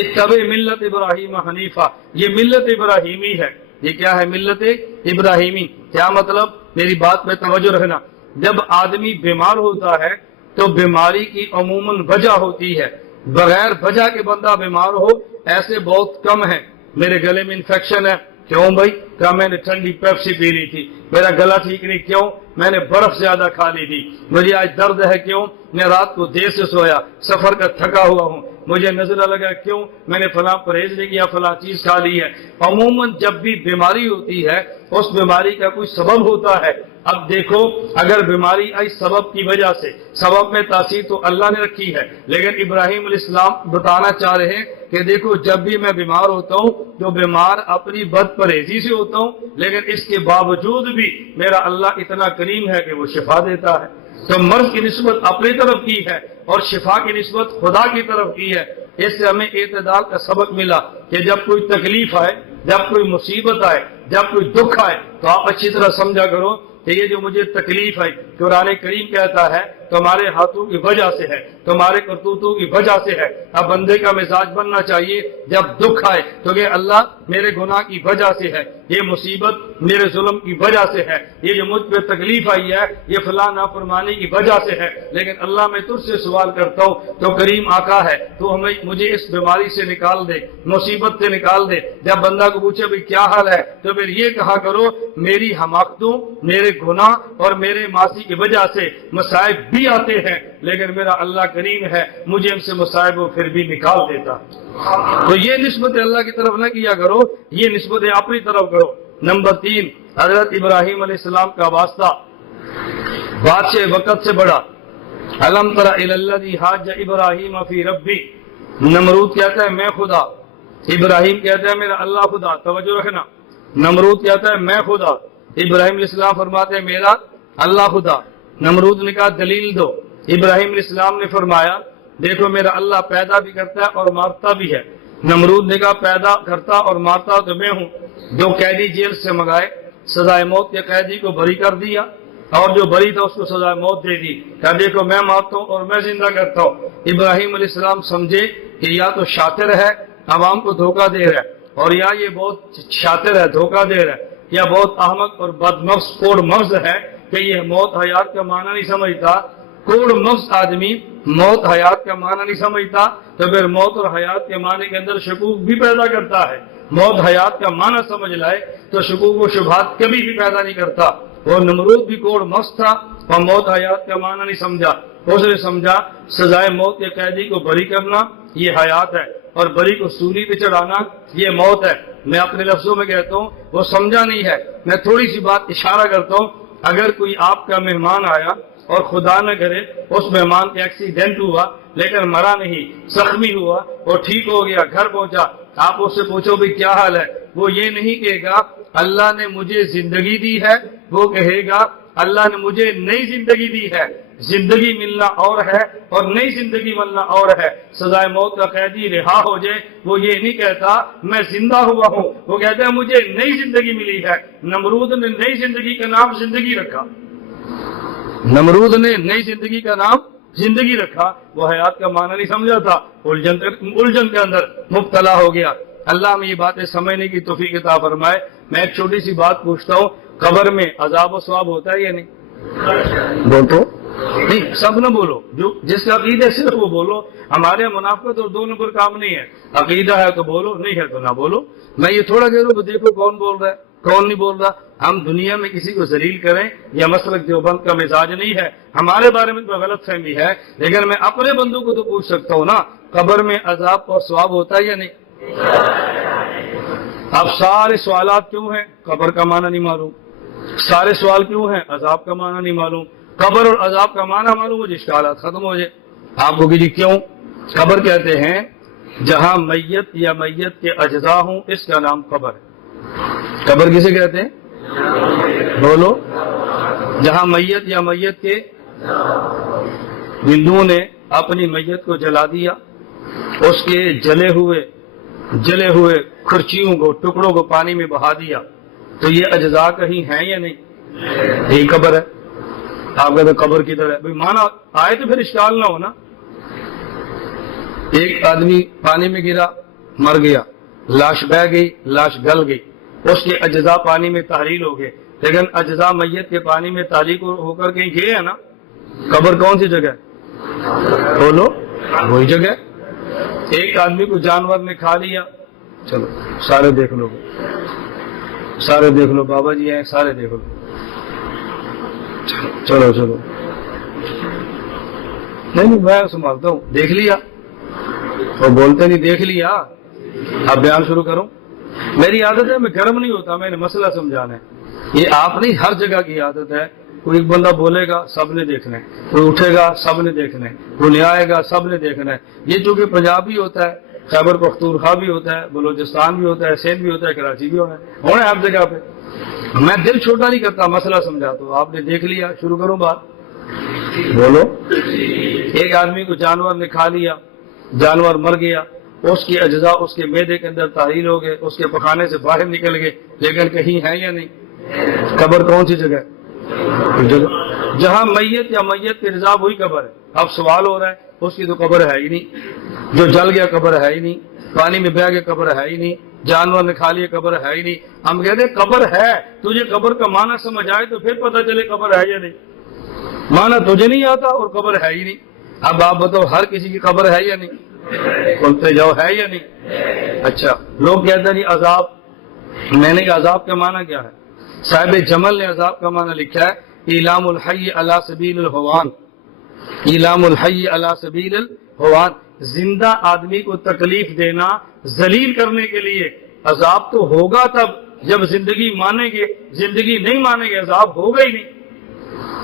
اتبع ملت ابراہیم حنیفہ، یہ ملت ابراہیمی ہے۔ یہ کیا ہے؟ ملت ابراہیمی۔ کیا مطلب؟ میری بات پہ توجہ رکھنا۔ جب آدمی بیمار ہوتا ہے تو بیماری کی عموماً وجہ ہوتی ہے، بغیر وجہ کے بندہ بیمار ہو ایسے بہت کم ہیں۔ میرے گلے میں انفیکشن ہے، کیوں بھائی؟ کیا میں نے ٹھنڈی پیپسی پی لی تھی؟ میرا گلا ٹھیک نہیں، کیوں؟ میں نے برف زیادہ کھا لی تھی۔ مجھے آج درد ہے، کیوں؟ میں رات کو دیر سے سویا، سفر کا تھکا ہوا ہوں۔ مجھے نظر لگا، کیوں؟ میں نے فلاں پرہیز نہیں کیا، فلاں چیز کھا لی ہے۔ عموماً جب بھی بیماری ہوتی ہے اس بیماری کا کوئی سبب ہوتا ہے۔ اب دیکھو، اگر بیماری آئی سبب کی وجہ سے، سبب میں تاثیر تو اللہ نے رکھی ہے، لیکن ابراہیم علیہ السلام بتانا چاہ رہے ہیں کہ دیکھو جب بھی میں بیمار ہوتا ہوں تو بیمار اپنی بد پرہیزی سے ہوتا ہوں، لیکن اس کے باوجود بھی میرا اللہ اتنا کریم ہے کہ وہ شفا دیتا ہے۔ تو مرض کی نسبت اپنی طرف کی ہے اور شفا کی نسبت خدا کی طرف کی ہے۔ اس سے ہمیں اعتدال کا سبق ملا کہ جب کوئی تکلیف آئے، جب کوئی مصیبت آئے، جب کوئی دکھ آئے تو آپ اچھی طرح سمجھا کرو کہ یہ جو مجھے تکلیف ہے، قرآن کریم کہتا ہے تمہارے ہاتھوں کی وجہ سے ہے، تمہارے کرتوتوں کی وجہ سے ہے۔ اب بندے کا مزاج بننا چاہیے جب دکھ آئے تو کہ اللہ میرے گناہ کی وجہ سے ہے، یہ مصیبت میرے ظلم کی وجہ سے ہے، یہ جو مجھ پہ تکلیف آئی ہے یہ فلاں نافرمانی کی وجہ سے ہے، لیکن اللہ میں تجھ سے سوال کرتا ہوں تو کریم آقا ہے، تو مجھے اس بیماری سے نکال دے، مصیبت سے نکال دے۔ جب بندہ کو پوچھے بھئی کیا حال ہے تو پھر یہ کہا کرو میری حماقتوں، میرے گناہ اور میرے معاصی کی وجہ سے مصائب بھی آتے ہیں، لیکن میرا اللہ کریم ہے، مجھے ان سے مصائب وہ پھر بھی نکال دیتا۔ تو یہ نسبت اللہ کی طرف نہ کیا کرو، یہ نسبت اپنی طرف کرو۔ نمبر 3، حضرت ابراہیم علیہ السلام کا واسطہ بادشاہ وقت سے بڑا۔ الم تر الی الذی حاج ابراہیم فی ربی، نمرود کہتا ہے میں خدا، ابراہیم کہتا ہے میرا اللہ خدا۔ توجہ رکھنا، نمرود کہتا ہے میں خدا، ابراہیم علیہ السلام فرماتے ہیں میرا اللہ خدا۔ نمرود نے کہا دلیل دو، ابراہیم علیہ السلام نے فرمایا دیکھو میرا اللہ پیدا بھی کرتا ہے اور مارتا بھی ہے۔ نمرود نے کہا پیدا کرتا اور مارتا تو میں ہوں۔ جو قیدی جیل سے منگائے، سزائے موت کے قیدی کو بری کر دیا، اور جو بری تھا اس کو سزائے موت دے دی، کہا دیکھو میں مارتا ہوں اور میں زندہ کرتا ہوں۔ ابراہیم علیہ السلام سمجھے کہ یا تو شاطر ہے عوام کو دھوکہ دے رہا ہے، اور یا یہ بہت شاطر ہے دھوکہ دے رہا ہے، یا بہت احمق اور بدمغز کوڑ مغز ہے کہ یہ موت حیات کا معنی نہیں سمجھتا۔ کوڑ مغز آدمی موت حیات کا معنی نہیں سمجھتا تو پھر موت اور حیات کے معنی کے اندر شکوک بھی پیدا کرتا ہے۔ موت حیات کا معنی سمجھ لائے تو شکوک و شبہات کبھی بھی پیدا نہیں کرتا۔ اور نمرود بھی کوڑ مغز تھا اور موت حیات کا معنی نہیں سمجھا، اس نے سمجھا سزائے موت کے قیدی کو بری کرنا یہ حیات ہے اور بری کو سولی پہ چڑھانا یہ موت ہے۔ میں اپنے لفظوں میں کہتا ہوں وہ سمجھا نہیں ہے۔ میں تھوڑی سی بات اشارہ کرتا ہوں، اگر کوئی آپ کا مہمان آیا اور خدا نہ کرے اس مہمان کا ایکسیڈنٹ ہوا لیکن مرا نہیں، زخمی ہوا اور ٹھیک ہو گیا، گھر پہنچا، آپ اس سے پوچھو بھی کیا حال ہے، وہ یہ نہیں کہے گا اللہ نے مجھے زندگی دی ہے، وہ کہے گا اللہ نے مجھے نئی زندگی دی ہے۔ زندگی ملنا اور ہے اور نئی زندگی ملنا اور ہے۔ سزائے موت کا قیدی رہا ہو جائے وہ یہ نہیں کہتا میں زندہ ہوا ہوں، وہ کہتا ہے مجھے نئی زندگی ملی ہے۔ نمرود نے نئی زندگی کا نام زندگی رکھا، نمرود نے نئی زندگی کا نام زندگی رکھا، وہ حیات کا معنی نہیں سمجھا تھا، الجھن کے اندر مبتلا ہو گیا۔ اللہ میں یہ باتیں سمجھنے کی توفیق عطا فرمائے۔ میں ایک چھوٹی سی بات پوچھتا ہوں، قبر میں عذاب و ثواب ہوتا ہے یا نہیں؟ بولو نہیں، سب نہ بولو، جو جس کا عقیدہ ہے صرف وہ بولو۔ ہمارے منافقت اور 2 نمبر کام نہیں ہے، عقیدہ ہے تو بولو، نہیں ہے تو نہ بولو۔ میں یہ تھوڑا کہہ رہا ہوں تو دیکھو کون بول رہا ہے۔ کون نہیں بول رہا؟ ہم دنیا میں کسی کو ذلیل کریں یا مسلک دیوبند کا مزاج نہیں ہے، ہمارے بارے میں تو غلط فہمی ہے، لیکن میں اپنے بندوں کو تو پوچھ سکتا ہوں نا، قبر میں عذاب اور ثواب ہوتا ہے یا نہیں؟ اب سارے سوالات کیوں ہیں؟ قبر کا معنی نہیں معلوم، سارے سوال کیوں ہیں؟ عذاب کا معنی نہیں معلوم، قبر اور عذاب کا معنی معلوم ہو جائے اشکالات ختم ہو جائے۔ آپ کو کہ جی کیوں؟ قبر کہتے ہیں جہاں میت یا میت کے اجزاء ہوں، اس کا نام قبر ہے۔ قبر کسے کہتے ہیں؟ بولو۔ جہاں میت یا میت کے، ہندوؤں نے اپنی میت کو جلا دیا، اس کے جلے ہوئے کھرچیوں کو، ٹکڑوں کو پانی میں بہا دیا، تو یہ اجزاء کہیں ہیں یا نہیں؟ یہی قبر ہے۔ آپ کہتے ہیں قبر کدھر ہے؟ بھائی مانا آئے تو پھر اشکال نہ ہونا۔ ایک آدمی پانی میں گرا، مر گیا، لاش بہہ گئی، لاش گل گئی، اس کے اجزاء پانی میں تحلیل ہو گئے، لیکن اجزاء میت کے پانی میں تحلیل ہو کر کہیں گئے ہیں نا۔ قبر کون سی جگہ ہے؟ بولو، وہی جگہ۔ ایک آدمی کو جانور نے کھا لیا، چلو سارے دیکھ لو، سارے دیکھ لو، بابا جی ہیں سارے دیکھ لو، چلو نہیں میں سنبھالتا ہوں، دیکھ لیا، اور بولتے نہیں دیکھ لیا۔ اب بیان شروع کروں۔ میری عادت ہے میں گرم نہیں ہوتا، میں نے مسئلہ سمجھانا ہے، یہ آپ نہیں، ہر جگہ کی عادت ہے۔ کوئی ایک بندہ بولے گا سب نے دیکھنا ہے، کوئی اٹھے گا سب نے دیکھنا ہے، کوئی آئے گا سب نے دیکھنا ہے۔ یہ چونکہ پنجاب بھی ہوتا ہے، خیبر پختونخوا بھی ہوتا ہے، بلوچستان بھی ہوتا ہے، سندھ بھی ہوتا ہے، کراچی بھی ہونا ہے ہر جگہ پہ۔ میں دل چھوٹا نہیں کرتا، مسئلہ سمجھاتا ہوں۔ آپ نے دیکھ لیا، شروع کروں بات؟ بولو۔ ایک آدمی کو جانور نے کھا لیا، جانور مر گیا، اس کی اجزاء اس کے معدے کے اندر تحلیل ہو گئے، اس کے پخانے سے باہر نکل گئے، لیکن کہیں ہے یا نہیں؟ قبر کون سی جگہ؟ جہاں میت یا میت کی رضا، وہی قبر ہے۔ اب سوال ہو رہا ہے اس کی تو قبر ہے ہی نہیں، جو جل گیا قبر ہے ہی نہیں، پانی میں بہہ گیا قبر ہے ہی نہیں، جانور نے کھا لیا قبر ہے ہی نہیں۔ ہم کہتے ہیں قبر ہے، تجھے قبر کا معنی سمجھ آئے تو پھر پتہ چلے قبر ہے یا نہیں۔ معنی تجھے نہیں آتا اور قبر ہے ہی نہیں۔ اب آپ بتاؤ ہر کسی کی قبر ہے یا نہیں؟ کھولتے جاؤ، ہے یا نہیں؟ اچھا، لوگ کہتے ہیں نہیں عذاب، میں نے کہا عذاب کا معنی کیا ہے؟ صاحب جمل نے عذاب کا معنی لکھا ہے اعلام الحی علی سبیل الہوان، اعلام الحی علی سبیل الہوان، زندہ آدمی کو تکلیف دینا، ذلیل کرنے کے لیے۔ عذاب تو ہوگا تب جب زندگی مانیں گے، زندگی نہیں مانیں گے عذاب ہوگا ہی نہیں۔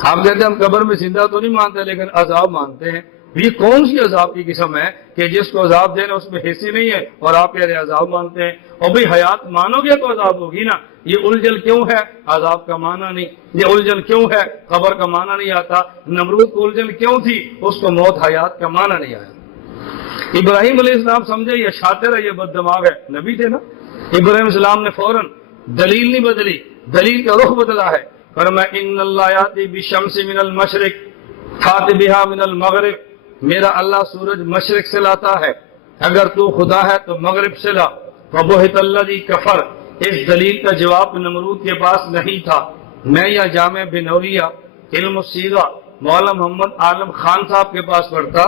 آپ کہتے ہیں ہم قبر میں زندہ تو نہیں مانتے لیکن عذاب مانتے ہیں۔ یہ کون سی عذاب کی قسم ہے کہ جس کو عذاب دینا اس میں حصے نہیں ہے اور آپ کہہ رہے عذاب مانتے ہیں؟ اور بھئی حیات مانو گے تو عذاب ہوگی نا۔ یہ الجھن کیوں ہے؟ عذاب کا معنی نہیں۔ یہ الجھن کیوں ہے؟ قبر کا معنی نہیں آتا۔ نمرود کو الجھن کیوں تھی؟ اس کو موت حیات کا معنی نہیں آیا۔ ابراہیم علیہ السلام سمجھے یہ شاطر ہے، یہ بد دماغ ہے، نبی تھے نا۔ ابراہیم السلام نے فوراً دلیل نہیں بدلی، دلیل کا رخ بدلا ہے۔ فرمایا ان اللہ یاتی بالشمس من المشرق فات بها من المغرب، میرا اللہ سورج مشرق سے لاتا ہے، اگر تو خدا ہے تو مغرب سے لا۔ فبہت الذی کفر، اس دلیل کا جواب نمرود کے پاس نہیں تھا۔ میں یا جامع بنوریہ علم السیرہ مولانا محمد عالم خان صاحب کے پاس پڑھتا،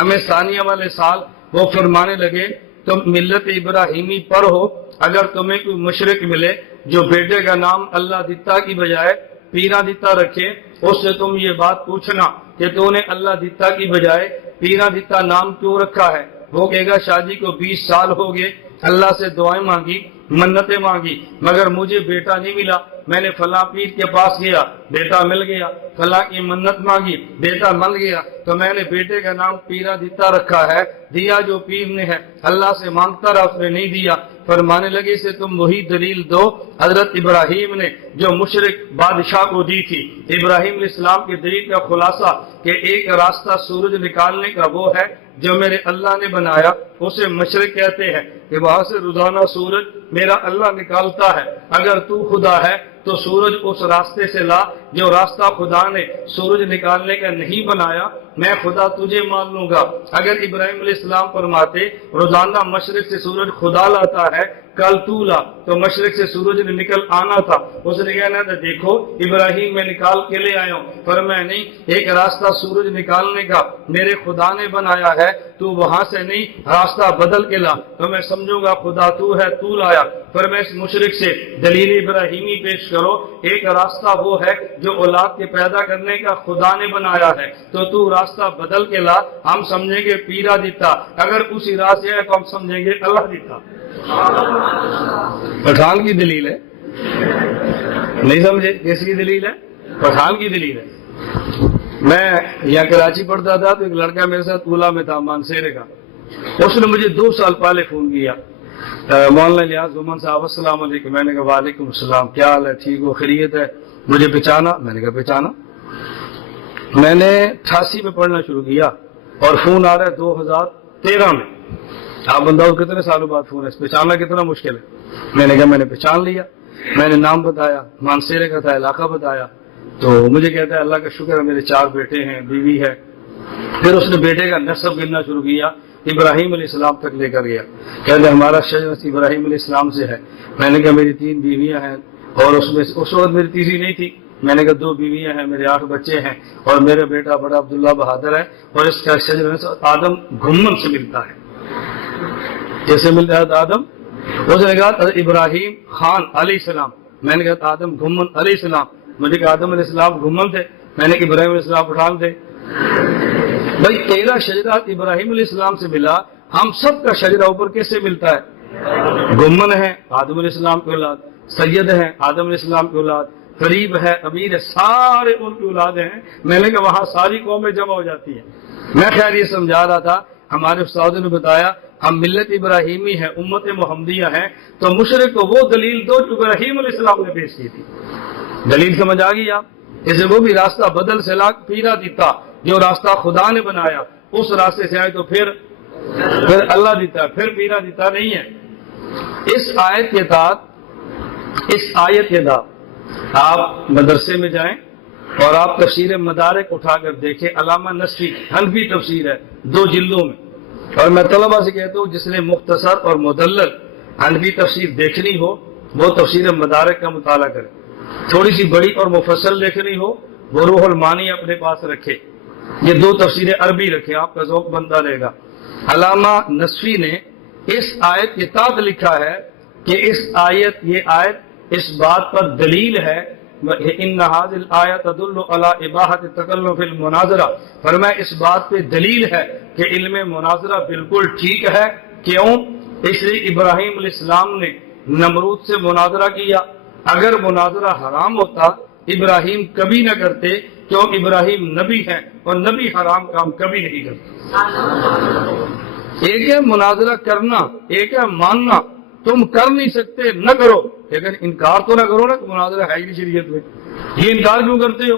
ہمیں ثانیہ والے سال وہ فرمانے لگے تم ملت ابراہیمی پر ہو، اگر تمہیں کوئی مشرق ملے جو بیٹے کا نام اللہ دتا کی بجائے پیرا دتا رکھے، اس سے تم یہ بات پوچھنا کہ تو نے اللہ دتا کی بجائے پیرا دتا نام کیوں رکھا ہے؟ وہ کہے گا شادی کو 20 سال ہو گئے، اللہ سے دعائیں مانگی، منتیں مانگی، مگر مجھے بیٹا نہیں ملا، میں نے فلاں پیر کے پاس گیا، بیٹا مل گیا، فلاں کی منت مانگی، بیٹا مل گیا، تو میں نے بیٹے کا نام پیرا دتا رکھا ہے، دیا جو پیر نے ہے، اللہ سے مانگتا رہا اس نے نہیں دیا۔ فرمانے لگے سے تم وہی دلیل دو حضرت ابراہیم نے جو مشرق بادشاہ کو دی تھی۔ ابراہیم علیہ السلام کی دلیل کا خلاصہ کہ ایک راستہ سورج نکالنے کا وہ ہے جو میرے اللہ نے بنایا، اسے مشرق کہتے ہیں کہ وہاں سے روزانہ سورج میرا اللہ نکالتا ہے۔ اگر تو خدا ہے تو سورج اس راستے سے لا جو راستہ خدا نے سورج نکالنے کا نہیں بنایا، میں خدا تجھے مان لوں گا۔ اگر ابراہیم علیہ السلام فرماتے روزانہ مشرق سے سورج خدا لاتا ہے، کل تو لا، تو مشرق سے سورج نے نکل آنا تھا، اس نے کہنا تھا دیکھو ابراہیم میں نکال کے لے آیا ہوں، پر میں نہیں، ایک راستہ سورج نکالنے کا میرے خدا نے بنایا ہے، تو وہاں سے نہیں، راستہ بدل کے لا، تو میں سمجھوں گا خدا تو ہے، تو لایا۔ پر میں اس مشرق سے دلیل ابراہیمی پیش کرو، ایک راستہ وہ ہے جو اولاد کے پیدا کرنے کا خدا نے بنایا ہے، تو راستہ بدل کے لا، ہم سمجھیں گے پیرا دیتا، اگر اسی راہ سے ہے تو ہم سمجھیں گے اللہ دیتا۔ پٹھان کی دلیل ہے، نہیں سمجھے؟ کس کی دلیل ہے؟ پٹھان کی دلیل ہے۔ میں یہاں کراچی پڑھتا تھا تو ایک لڑکا میرے ساتھ اولا میں تھا، مانسیرے کا، اس نے مجھے 2 سال پہلے فون کیا، مولانا الیاس گھمن صاحب السلام علیکم۔ میں نے کہا وعلیکم السلام، کیا حال ہے؟ ٹھیک ہو؟ خیریت ہے؟ مجھے پہچانا؟ میں نے کہا پہچانا۔ میں نے 88 میں پڑھنا شروع کیا اور فون آ رہا ہے 2013 میں۔ آپ بندہ کتنے سالوں بعد فون ہے، پہچاننا کتنا مشکل ہے۔ میں نے کہا میں نے پہچان لیا، میں نے نام بتایا، مانسیرے کا تھا، علاقہ بتایا، تو مجھے کہتا ہے اللہ کا شکر ہے میرے 4 بیٹے ہیں، بیوی ہے۔ پھر اس نے بیٹے کا نسب گننا شروع کیا، ابراہیم علیہ السلام تک لے کر گیا، کہتے ہمارا شجرہ ابراہیم علیہ السلام سے ہے۔ میں نے کہا میری 3 بیویاں ہیں، اور اس میں اس وقت میری تیسری نہیں تھی، میں نے کہا 2 بیویاں ہیں، میرے 8 بچے ہیں، اور میرا بیٹا بڑا عبداللہ بہادر ہے، اور اس کا شجرہ آدم گھمن سے ملتا ہے۔ جیسے ملتا ہے آدم، اس نے کہا ابراہیم خان علیہ السلام، میں نے کہا آدم گھمن علیہ السلام، مجھے کہا آدم علیہ السلام گھمن تھے، میں نے کہا ابراہیم علیہ السلام پٹھان تھے۔ بھائی تیرا شجرہ ابراہیم علیہ السلام سے ملا، ہم سب کا شجرہ اوپر کیسے ملتا ہے؟ گھمن ہے آدم علیہ السلام کی اولاد، سید ہے آدم علیہ السلام کی اولاد، قریب ہے، امیر ہے، سارے ان کی اولاد ہیں۔ میں نے کہا وہاں ساری قومیں جمع ہو جاتی ہیں۔ میں خیر یہ سمجھا رہا تھا، ہمارے استاد نے بتایا ہم ملت ابراہیمی ہے، امت محمدیہ ہیں، تو مشرق کو وہ دلیل دو جو ابراہیم علیہ السلام نے پیش کی تھی۔ دلیل سمجھ آ گئی آپ؟ اسے وہ بھی راستہ بدل سے لا پیرا دیتا، جو راستہ خدا نے بنایا اس راستے سے آئے تو پھر اللہ دیتا ہے، پھر پیرا دیتا نہیں ہے۔ اس آیت کے تحت آپ مدرسے میں جائیں اور آپ تفسیر مدارک اٹھا کر دیکھیں، علامہ نصفی حنفی تفسیر ہے 2 جلدوں میں، اور میں طلبہ سے کہتا ہوں جس نے مختصر اور مدلل حنفی تفسیر دیکھنی ہو وہ تفسیر مدارک کا مطالعہ کرے، تھوڑی سی بڑی اور مفصل دیکھنی ہو وہ روح المانی اپنے پاس رکھے، یہ 2 تفسیریں عربی رکھے، آپ کا ذوق بنتا رہے گا۔ علامہ نصفی نے اس آیت کے تحت لکھا ہے کہ یہ آیت اس بات پر دلیل ہے، ان هذه الآیہ تدل علی اباحۃ التکلم فی المناظرہ، فرمایا اس بات پہ دلیل ہے کہ علم مناظرہ بالکل ٹھیک ہے۔ کیوں؟ اس لیے ابراہیم علیہ السلام نے نمرود سے مناظرہ کیا، اگر مناظرہ حرام ہوتا ابراہیم کبھی نہ کرتے، کیوں ابراہیم نبی ہیں اور نبی حرام کام کبھی نہیں کرتے۔ ایک ہے مناظرہ کرنا، ایک ہے ماننا، تم کر نہیں سکتے نہ کرو، لیکن انکار تو نہ کرو نا کہ مناظرہ ہے ہی شریعت میں، یہ انکار کیوں کرتے ہو؟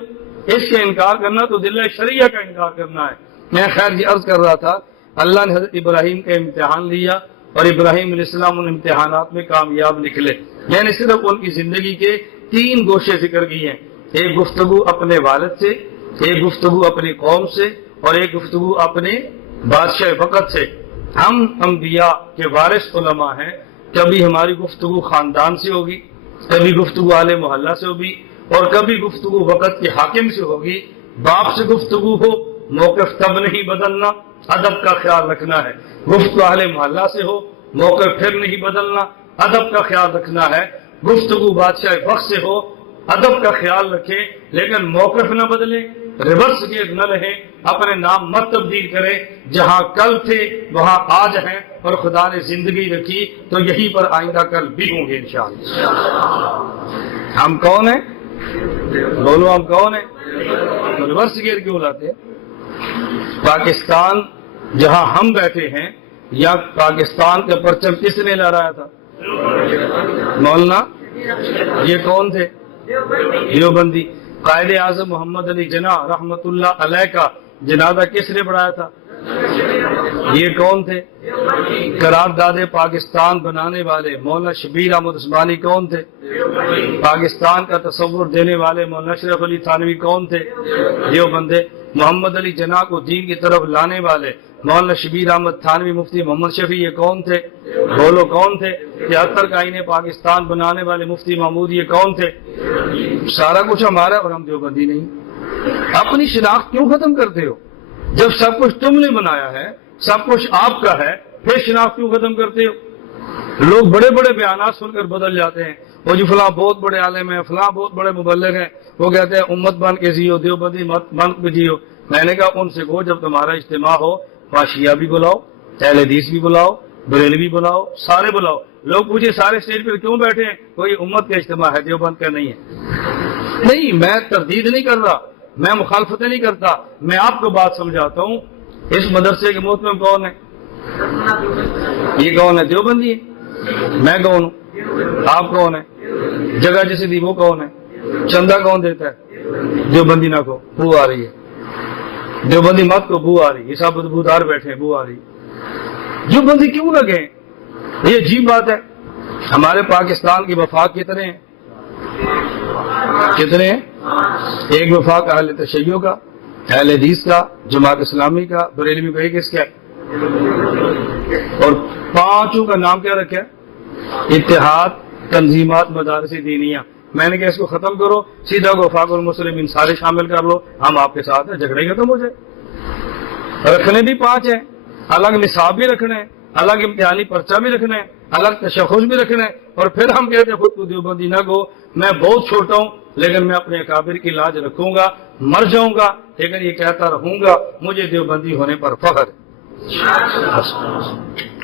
اس کا انکار کرنا تو دل شریعہ کا انکار کرنا ہے۔ میں خیر یہ عرض کر رہا تھا، اللہ نے حضرت ابراہیم کا امتحان لیا اور ابراہیم علیہ السلام ان امتحانات میں کامیاب نکلے۔ میں نے صرف ان کی زندگی کے 3 گوشے ذکر کیے ہیں، ایک گفتگو اپنے والد سے، ایک گفتگو اپنی قوم سے، اور ایک گفتگو اپنے بادشاہ وقت سے۔ ہم انبیاء کے وارث علماء ہیں، کبھی ہماری گفتگو خاندان سے ہوگی، کبھی گفتگو اہل محلہ سے ہوگی، اور کبھی گفتگو وقت کے حاکم سے ہوگی۔ باپ سے گفتگو ہو، موقف تب نہیں بدلنا، ادب کا خیال رکھنا ہے۔ گفتگو اہل محلہ سے ہو، موقف پھر نہیں بدلنا، ادب کا خیال رکھنا ہے۔ گفتگو بادشاہ وقت سے ہو، ادب کا خیال رکھیں لیکن موقف نہ بدلیں، ریورس گیئر نہ رہیں، اپنے نام مت تبدیل کریں، جہاں کل تھے وہاں آج ہیں، اور خدا نے زندگی رکھی تو یہیں پر آئندہ کل بھی ہوں گے انشاءاللہ۔ ہم کون ہیں؟ بولو ہم کون ہیں؟ ریورس گیئر کیوں لاتے ہیں؟ پاکستان جہاں ہم بیٹھے ہیں، یا پاکستان کا پرچم کس نے لہرایا تھا؟ مولانا یہ کون تھے؟ دیوبندی۔ قائد اعظم محمد علی جناح رحمت اللہ علیہ کا جنازہ کس نے پڑھایا تھا؟ یہ کون تھے؟ قرارداد پاکستان بنانے والے مولانا شبیر احمد عثمانی کون تھے؟ پاکستان کا تصور دینے والے مولانا اشرف علی تھانوی کون تھے؟ دیوبندے۔ محمد علی جناح کو دین کی طرف لانے والے مولانا شبیر احمد تھانوی، مفتی محمد شفیع، یہ کون تھے؟ بولو کون تھے؟ 73 کا آئین پاکستان بنانے والے مفتی محمود، یہ کون تھے؟ سارا کچھ ہمارا اور ہم دیوبندی نہیں۔ اپنی شناخت کیوں ختم کرتے ہو؟ جب سب کچھ تم نے بنایا ہے، سب کچھ آپ کا ہے، پھر شناخت کیوں ختم کرتے ہو؟ لوگ بڑے بڑے بیانات سن کر بدل جاتے ہیں، وہ جو فلاں بہت بڑے عالم ہیں، فلاں بہت بڑے مبلغ ہیں، وہ کہتے ہیں امت بن کے جیو، دیوبندی مت بن کے جیو۔ میں نے کہا ان سے کہو جب تمہارا اجتماع ہو وہاں شیعہ بھی بلاؤ، اہل حدیث بھی بلاؤ، بریلوی بلاؤ، سارے بلاؤ۔ لوگ پوچھے سارے اسٹیج پہ کیوں بیٹھے ہیں؟ کوئی امت کا اجتماع ہے، دیوبند کا نہیں ہے۔ نہیں، میں تردید نہیں کر رہا، میں مخالفتیں نہیں کرتا، میں آپ کو بات سمجھاتا ہوں۔ اس مدرسے کے محتمم کون ہے؟ یہ کون ہے؟ دیوبندی ہے۔ میں کون ہوں؟ آپ کون ہیں؟ جگہ جسے دی وہ کون ہے؟ چندہ کون دیتا ہے؟ دیوبندی نہ کو بو آ رہی ہے، دیوبندی مت کو بو آ رہی ہے، یہ سب بدبودار بیٹھے ہیں، بو آ رہی ہے۔ دیوبندی کیوں لگے؟ یہ عجیب بات ہے۔ ہمارے پاکستان کی وفاق کتنے ہیں؟ کتنے ہیں؟ ایک وفاق اہل تشیع کا، اہل حدیث کا، جماعت اسلامی کا، بریلوی کا، ایک اس کا، اور پانچوں کا نام کیا رکھا ہے؟ اتحاد تنظیمات مدارس دینیہ۔ میں نے کہا اس کو ختم کرو، سیدھا وفاق المسلمین سارے شامل کر لو، ہم آپ کے ساتھ ہیں، جھگڑے ختم ہو جائے۔ رکھنے بھی 5 ہیں، الگ نصاب بھی رکھنا ہے، الگ امتحانی پرچہ بھی رکھنا ہے، الگ تشخص بھی رکھنا ہے، اور پھر ہم کہتے ہیں خود کو دیوبندی نہ کو۔ میں بہت چھوٹا ہوں لیکن میں اپنے اکابر کی لاج رکھوں گا، مر جاؤں گا لیکن یہ کہتا رہوں گا مجھے دیوبندی ہونے پر فخر ہے۔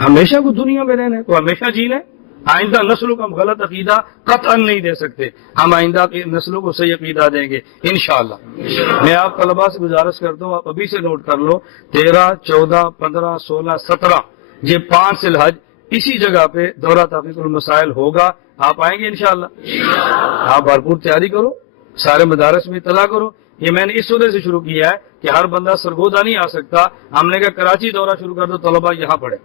ہمیشہ کو دنیا میں رہنا ہے تو ہمیشہ جینا ہے۔ آئندہ نسلوں کو ہم غلط عقیدہ قطعا نہیں دے سکتے، ہم آئندہ کی نسلوں کو صحیح عقیدہ دیں گے انشاءاللہ۔ میں آپ طلباء سے گزارش کرتا ہوں، آپ ابھی سے نوٹ کر لو، 13، 14، 15، 16، 17 یہ 5 ذی الحج اسی جگہ پہ دورہ تحقیق المسائل ہوگا۔ آپ آئیں گے انشاءاللہ؟ آپ بھرپور تیاری کرو، سارے مدارس میں اطلاع کرو۔ یہ میں نے اس وجہ سے شروع کیا ہے کہ ہر بندہ سرگودا نہیں آ سکتا، ہم نے کہا کراچی دورہ شروع کر دو، طلباء یہاں پڑھے۔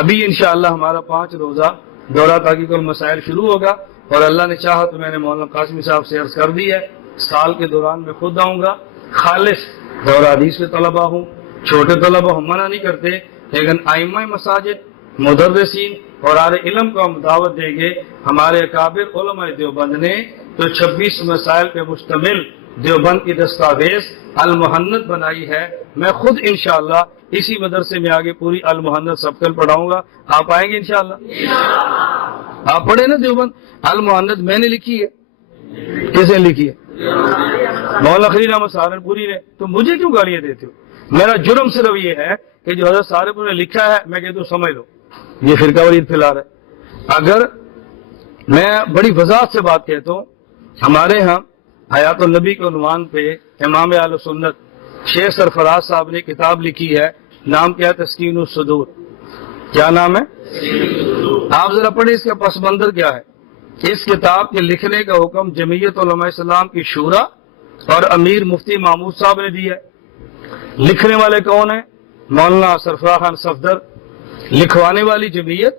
ابھی انشاءاللہ ہمارا 5 روزہ دورہ تحقیق المسائل شروع ہوگا، اور اللہ نے چاہا تو میں نے مولانا قاسمی صاحب سے عرض کر دی ہے سال کے دوران میں خود آؤں گا۔ خالص دورہ حدیث کے طلباء ہوں، چھوٹے طلباء ہم منع نہیں کرتے، لیکن ائمہ مساجد، مدرسین اور اہل علم کو ہم دعوت دیں گے۔ ہمارے اکابر علماء دیوبند نے تو 26 مسائل پہ مشتمل دیوبند کی دستاویز المحنت بنائی ہے۔ میں خود انشاءاللہ اسی مدرسے میں آگے پوری المحنت سب کل پڑھاؤں گا۔ آپ آئیں گے انشاءاللہ؟ آپ پڑھے نا دیوبند المحنت؟ میں نے لکھی ہے، کس نے لکھی ہے؟ مولانا خلیل احمد سہارنپوری نے۔ تو مجھے کیوں گالیاں دیتے ہو؟ میرا جرم صرف یہ ہے کہ جو حضرت سہارنپوری نے لکھا ہے میں کہتا ہوں سمجھ لو یہ فرقہ واریت پھیلا رہا ہے۔ اگر میں بڑی وضاحت سے بات کہتا ہوں، ہمارے ہاں حیات النبی کے عنوان پہ امام اہل سنت شیخ سرفراز صاحب نے کتاب لکھی ہے، نام کیا ہے؟ تسکین الصدور۔ کیا نام ہے؟ آپ ذرا پڑھیں اس کا پس منظر کیا ہے۔ اس کتاب کے لکھنے کا حکم جمعیت علماء اسلام کی شورا اور امیر مفتی محمود صاحب نے دیا ہے۔ لکھنے والے کون ہیں؟ مولانا سرفراز خان صفدر۔ لکھوانے والی جمعیت،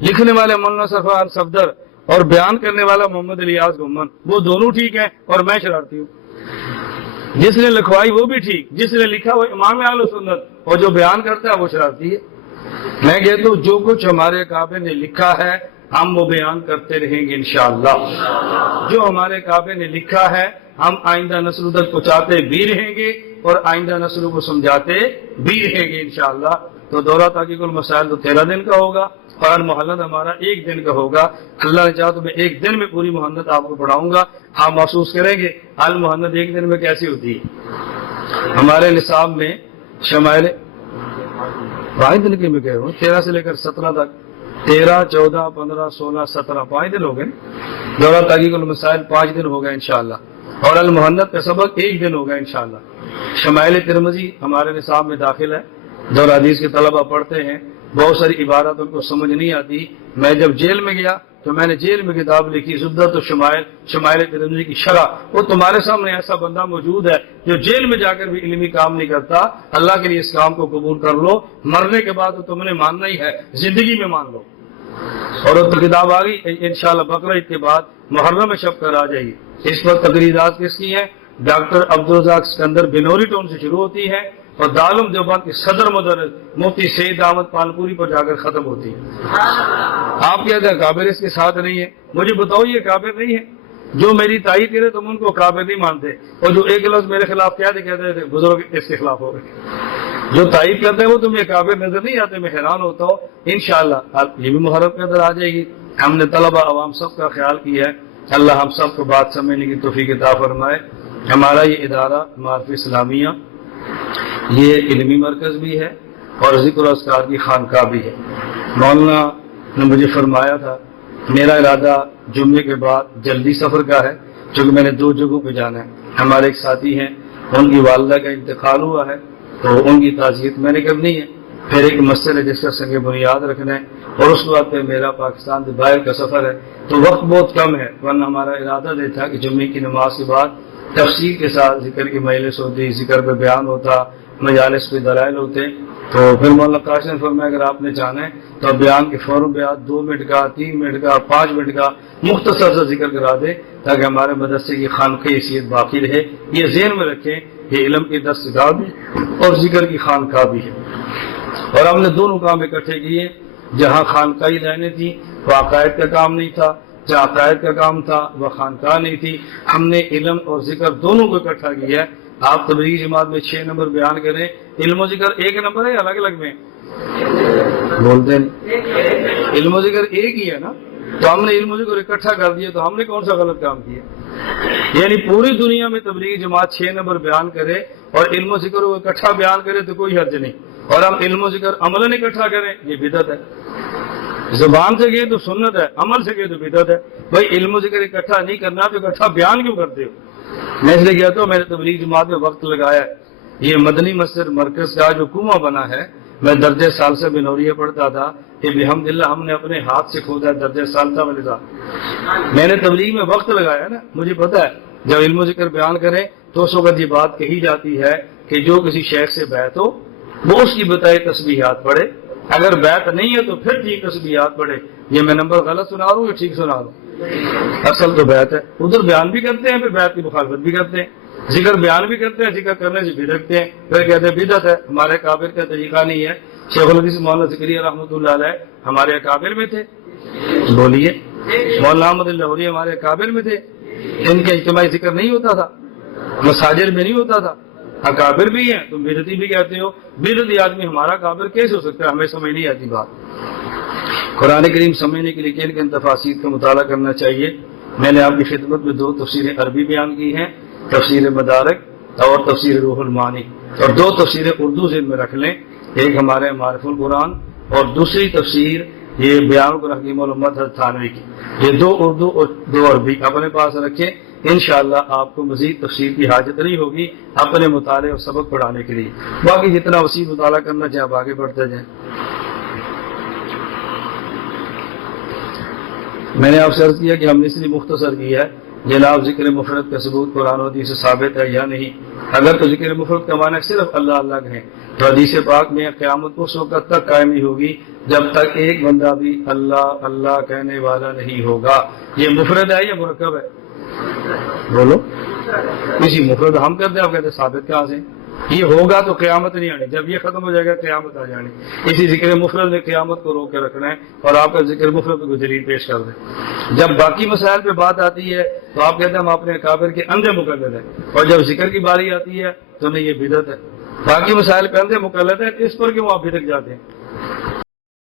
لکھنے والے مولانا سرفراز خان صفدر، اور بیان کرنے والا محمد الیاس گمن۔ وہ دونوں ٹھیک ہیں اور میں شرارتی ہوں۔ جس نے لکھوائی وہ بھی ٹھیک، جس نے لکھا وہ امام اہل سنت، اور جو بیان کرتا ہے وہ شرارتی ہے۔ میں کہتا ہوں جو کچھ ہمارے کعبے نے لکھا ہے ہم وہ بیان کرتے رہیں گے انشاءاللہ۔ جو ہمارے کعبے نے لکھا ہے ہم آئندہ نسلوں تک پہنچاتے بھی رہیں گے اور آئندہ نسلوں کو سمجھاتے بھی رہیں گے انشاءاللہ۔ تو دورہ تحقیق المسائل تو 13 دن کا ہوگا، اور المحنت ہمارا 1 دن کا ہوگا۔ اللہ نے چاہا تو میں 1 دن میں پوری محنت آپ کو پڑھاؤں گا، آپ محسوس کریں گے المحنت 1 دن میں کیسی ہوتی ہے۔ ہمارے نصاب میں شمائل پانچ دن کی میں کہہ رہا ہوں، 13 سے لے کر 17 تک، 13، 14، 15، 16، 17 5 دن ہو گئے۔ دورہ تحقیق المسائل 5 دن ہو گئے انشاءاللہ، اور المحنت کا سبق 1 دن ہوگا انشاءاللہ۔ شمائل ترمذی ہمارے نصاب میں داخل ہے، دورہ حدیث کے طلبہ پڑھتے ہیں، بہت ساری عبارت ان کو سمجھ نہیں آتی۔ میں جب جیل میں گیا تو میں نے جیل میں کتاب لکھی زبدۃ الشمائل، شمائل ترمذی کی شرح۔ وہ تمہارے سامنے ایسا بندہ موجود ہے جو جیل میں جا کر بھی علمی کام نہیں کرتا۔ اللہ کے لیے اس کام کو قبول کر لو، مرنے کے بعد تو تم نے ماننا ہی ہے، زندگی میں مان لو۔ اور وہ تو کتاب آ گئی انشاءاللہ، بقرعید کے بعد محرم شب کر آ جائے گی۔ اس وقت تقریرات کس کی ہیں؟ ڈاکٹر عبدالرزاق سکندر بنوری ٹون سے شروع ہوتی ہے اور دارالعلوم دیوبند کے صدر مدرس مفتی سید احمد پالپوری پر جا کر ختم ہوتی ہے۔ آپ کہتے ہیں کابر اس کے ساتھ نہیں ہے، مجھے بتاؤ یہ کابر نہیں ہے؟ جو میری تائید کرے تم ان کو کابر نہیں مانتے، اور جو ایک لفظ میرے خلاف کہتے تھے بزرگ اس کے خلاف ہو گئے۔ جو تائید کرتے ہیں وہ تمہیں کابر نظر نہیں آتے، میں حیران ہوتا ہوں۔ انشاءاللہ یہ بھی محرم کے اندر آ جائے گی۔ ہم نے طلبہ عوام سب کا خیال کیا ہے، اللہ ہم سب کو بات سمجھنے کی توفیق عطا فرمائے۔ ہمارا یہ ادارہ معارف اسلامیہ یہ علمی مرکز بھی ہے اور ذکر و اذکار کی خانقاہ بھی ہے۔ مولانا نے مجھے فرمایا تھا میرا ارادہ جمعے کے بعد جلدی سفر کا ہے، چونکہ میں نے 2 جگہوں پہ جانا ہے۔ ہمارے ایک ساتھی ہیں، ان کی والدہ کا انتقال ہوا ہے تو ان کی تعزیت میں نے کرنی ہے، پھر ایک مسئلہ جس کا سنگ بنیاد رکھنا ہے، اور اس وقت پہ میرا پاکستان سے باہر کا سفر ہے، تو وقت بہت کم ہے، ورنہ ہمارا ارادہ یہ تھا کہ جمعے کی نماز کے بعد تفسیر کے ساتھ ذکر کی مجلس ہوتی، ذکر پہ بیان ہوتا، مجالس پہ دلائل ہوتے، تو پھر مولانا قاسم نے فرمایا اگر آپ نے جانا ہے تو بیان کے فوراً بیان 2 منٹ کا، 3 منٹ کا، 5 منٹ کا مختصر سا ذکر کرا دے تاکہ ہمارے مدرسے کی خانقاہ حیثیت باقی رہے۔ یہ ذہن میں رکھیں یہ علم کی درسگاہ بھی اور ذکر کی خانقاہ بھی ہے، اور ہم نے دونوں کام اکٹھے کیے۔ جہاں خانقاہی لائنیں تھیں وہ عقائد کا کام نہیں تھا، جہاں عقائد کا کام تھا وہ خانقاہ نہیں تھی، ہم نے علم اور ذکر دونوں کو اکٹھا کیا ہے۔ آپ تبلیغی جماعت میں 6 نمبر بیان کریں، علم و ذکر 1 نمبر ہے یا الگ الگ میں؟ بولتے نہیں، علم و ذکر ایک ہی ہے نا، تو ہم نے علم و ذکر اکٹھا کر دیا تو ہم نے کون سا غلط کام کیا؟ یعنی پوری دنیا میں تبلیغی جماعت 6 نمبر بیان کرے اور علم و ذکر کو اکٹھا بیان کرے تو کوئی حرج نہیں، اور ہم علم و ذکر عملاً اکٹھا کریں یہ بدعت ہے۔ زبان سے گئے تو سنت ہے، عمل سے گئے تو بدعت ہے۔ بھائی علم و ذکر اکٹھا نہیں کرنا تو اکٹھا بیان کیوں کرتے ہو؟ میں اس لیے کہتا ہوں میں نے تبلیغ جماعت میں وقت لگایا ہے۔ یہ مدنی مسجد مرکز کا جو کنواں بنا ہے، میں درجہ ثالثہ بنوریہ پڑھتا تھا، کہ الحمدللہ ہم نے اپنے ہاتھ سے کھودا ہے درجہ ثالثہ والے تھا۔ میں نے تبلیغ میں وقت لگایا نا، مجھے پتا ہے جب علم و ذکر بیان کریں تو اس وقت یہ بات کہی جاتی ہے کہ جو کسی شیخ سے بیعت ہو وہ اس کی بتائی تسبیحات پڑھے، اگر بیعت نہیں ہے تو پھر ٹھیک تسبیحات پڑھے۔ یہ میں نمبر غلط سنا رہا ہوں یا ٹھیک سنا رہا ہوں؟ اصل تو بیعت ہے، ادھر بیان بھی کرتے ہیں پھر بیعت کی مخالفت بھی کرتے ہیں، ذکر بیان بھی کرتے ہیں، ذکر کرنے سے بھٹکتے ہیں، پھر کہتے ہیں بدعت ہے، ہمارے اکابر کا طریقہ نہیں ہے۔ شیخ الحدیث مولانا زکریا رحمۃ اللہ علیہ ہمارے اکابر میں تھے، بولیے، مولانا احمد لاہوری ہمارے اکابر میں تھے، ان کے اجتماعی ذکر نہیں ہوتا تھا، مساجد میں نہیں ہوتا تھا، اکابر بھی ہیں تم بدعتی بھی کہتے ہو، بدعتی آدمی ہمارا اکابر کیسے ہو سکتا ہے؟ ہمیں سمجھ نہیں آتی بات۔ قرآن کریم سمجھنے کے لیے کن کن تفاسیر کا مطالعہ کرنا چاہیے؟ میں نے آپ کی خدمت میں 2 تفسیریں عربی بیان کی ہیں، تفسیر مدارک اور تفسیر روح المعانی، اور 2 تفسیریں اردو ذہن میں رکھ لیں، ایک ہمارے معرف القرآن اور دوسری تفسیر یہ بیان الحکیم الامت حضرت تھانوی کی، یہ 2 اردو اور 2 عربی اپنے پاس رکھیں، انشاءاللہ آپ کو مزید تفسیر کی حاجت نہیں ہوگی اپنے مطالعے اور سبق پڑھانے کے لیے۔ باقی جتنا وسیع مطالعہ کرنا چاہے آپ آگے بڑھتے جائیں۔ میں نے آپ سے عرض کیا کہ ہم نے اس لیے مختصر کیا ہے جناب ذکر مفرد کا ثبوت قرآن و حدیث سے ثابت ہے یا نہیں؟ اگر تو ذکر مفرد کا معنی صرف اللہ اللہ کہیں تو حدیث پاک میں قیامت اس وقت تک قائم نہیں ہوگی جب تک ایک بندہ بھی اللہ اللہ کہنے والا نہیں ہوگا۔ یہ مفرد ہے یا مرکب ہے؟ بولو، کسی مفرد ہم کرتے ہیں، آپ کہتے ہیں ثابت کہاں سے؟ یہ ہوگا تو قیامت نہیں آنی، جب یہ ختم ہو جائے گا قیامت آ جانی۔ اسی ذکر مفرد نے قیامت کو روک کے رکھنا ہے اور آپ کا ذکر مفرد کو دلیل پیش کر دیں۔ جب باقی مسائل پہ بات آتی ہے تو آپ کہتے ہیں ہم اپنے اکابر کے اندھے مقلد ہیں، اور جب ذکر کی باری آتی ہے تو نہیں، یہ بدعت ہے۔ باقی مسائل پہ اندھے مقلد ہیں، اس پر کیوں آپ بھٹک جاتے ہیں؟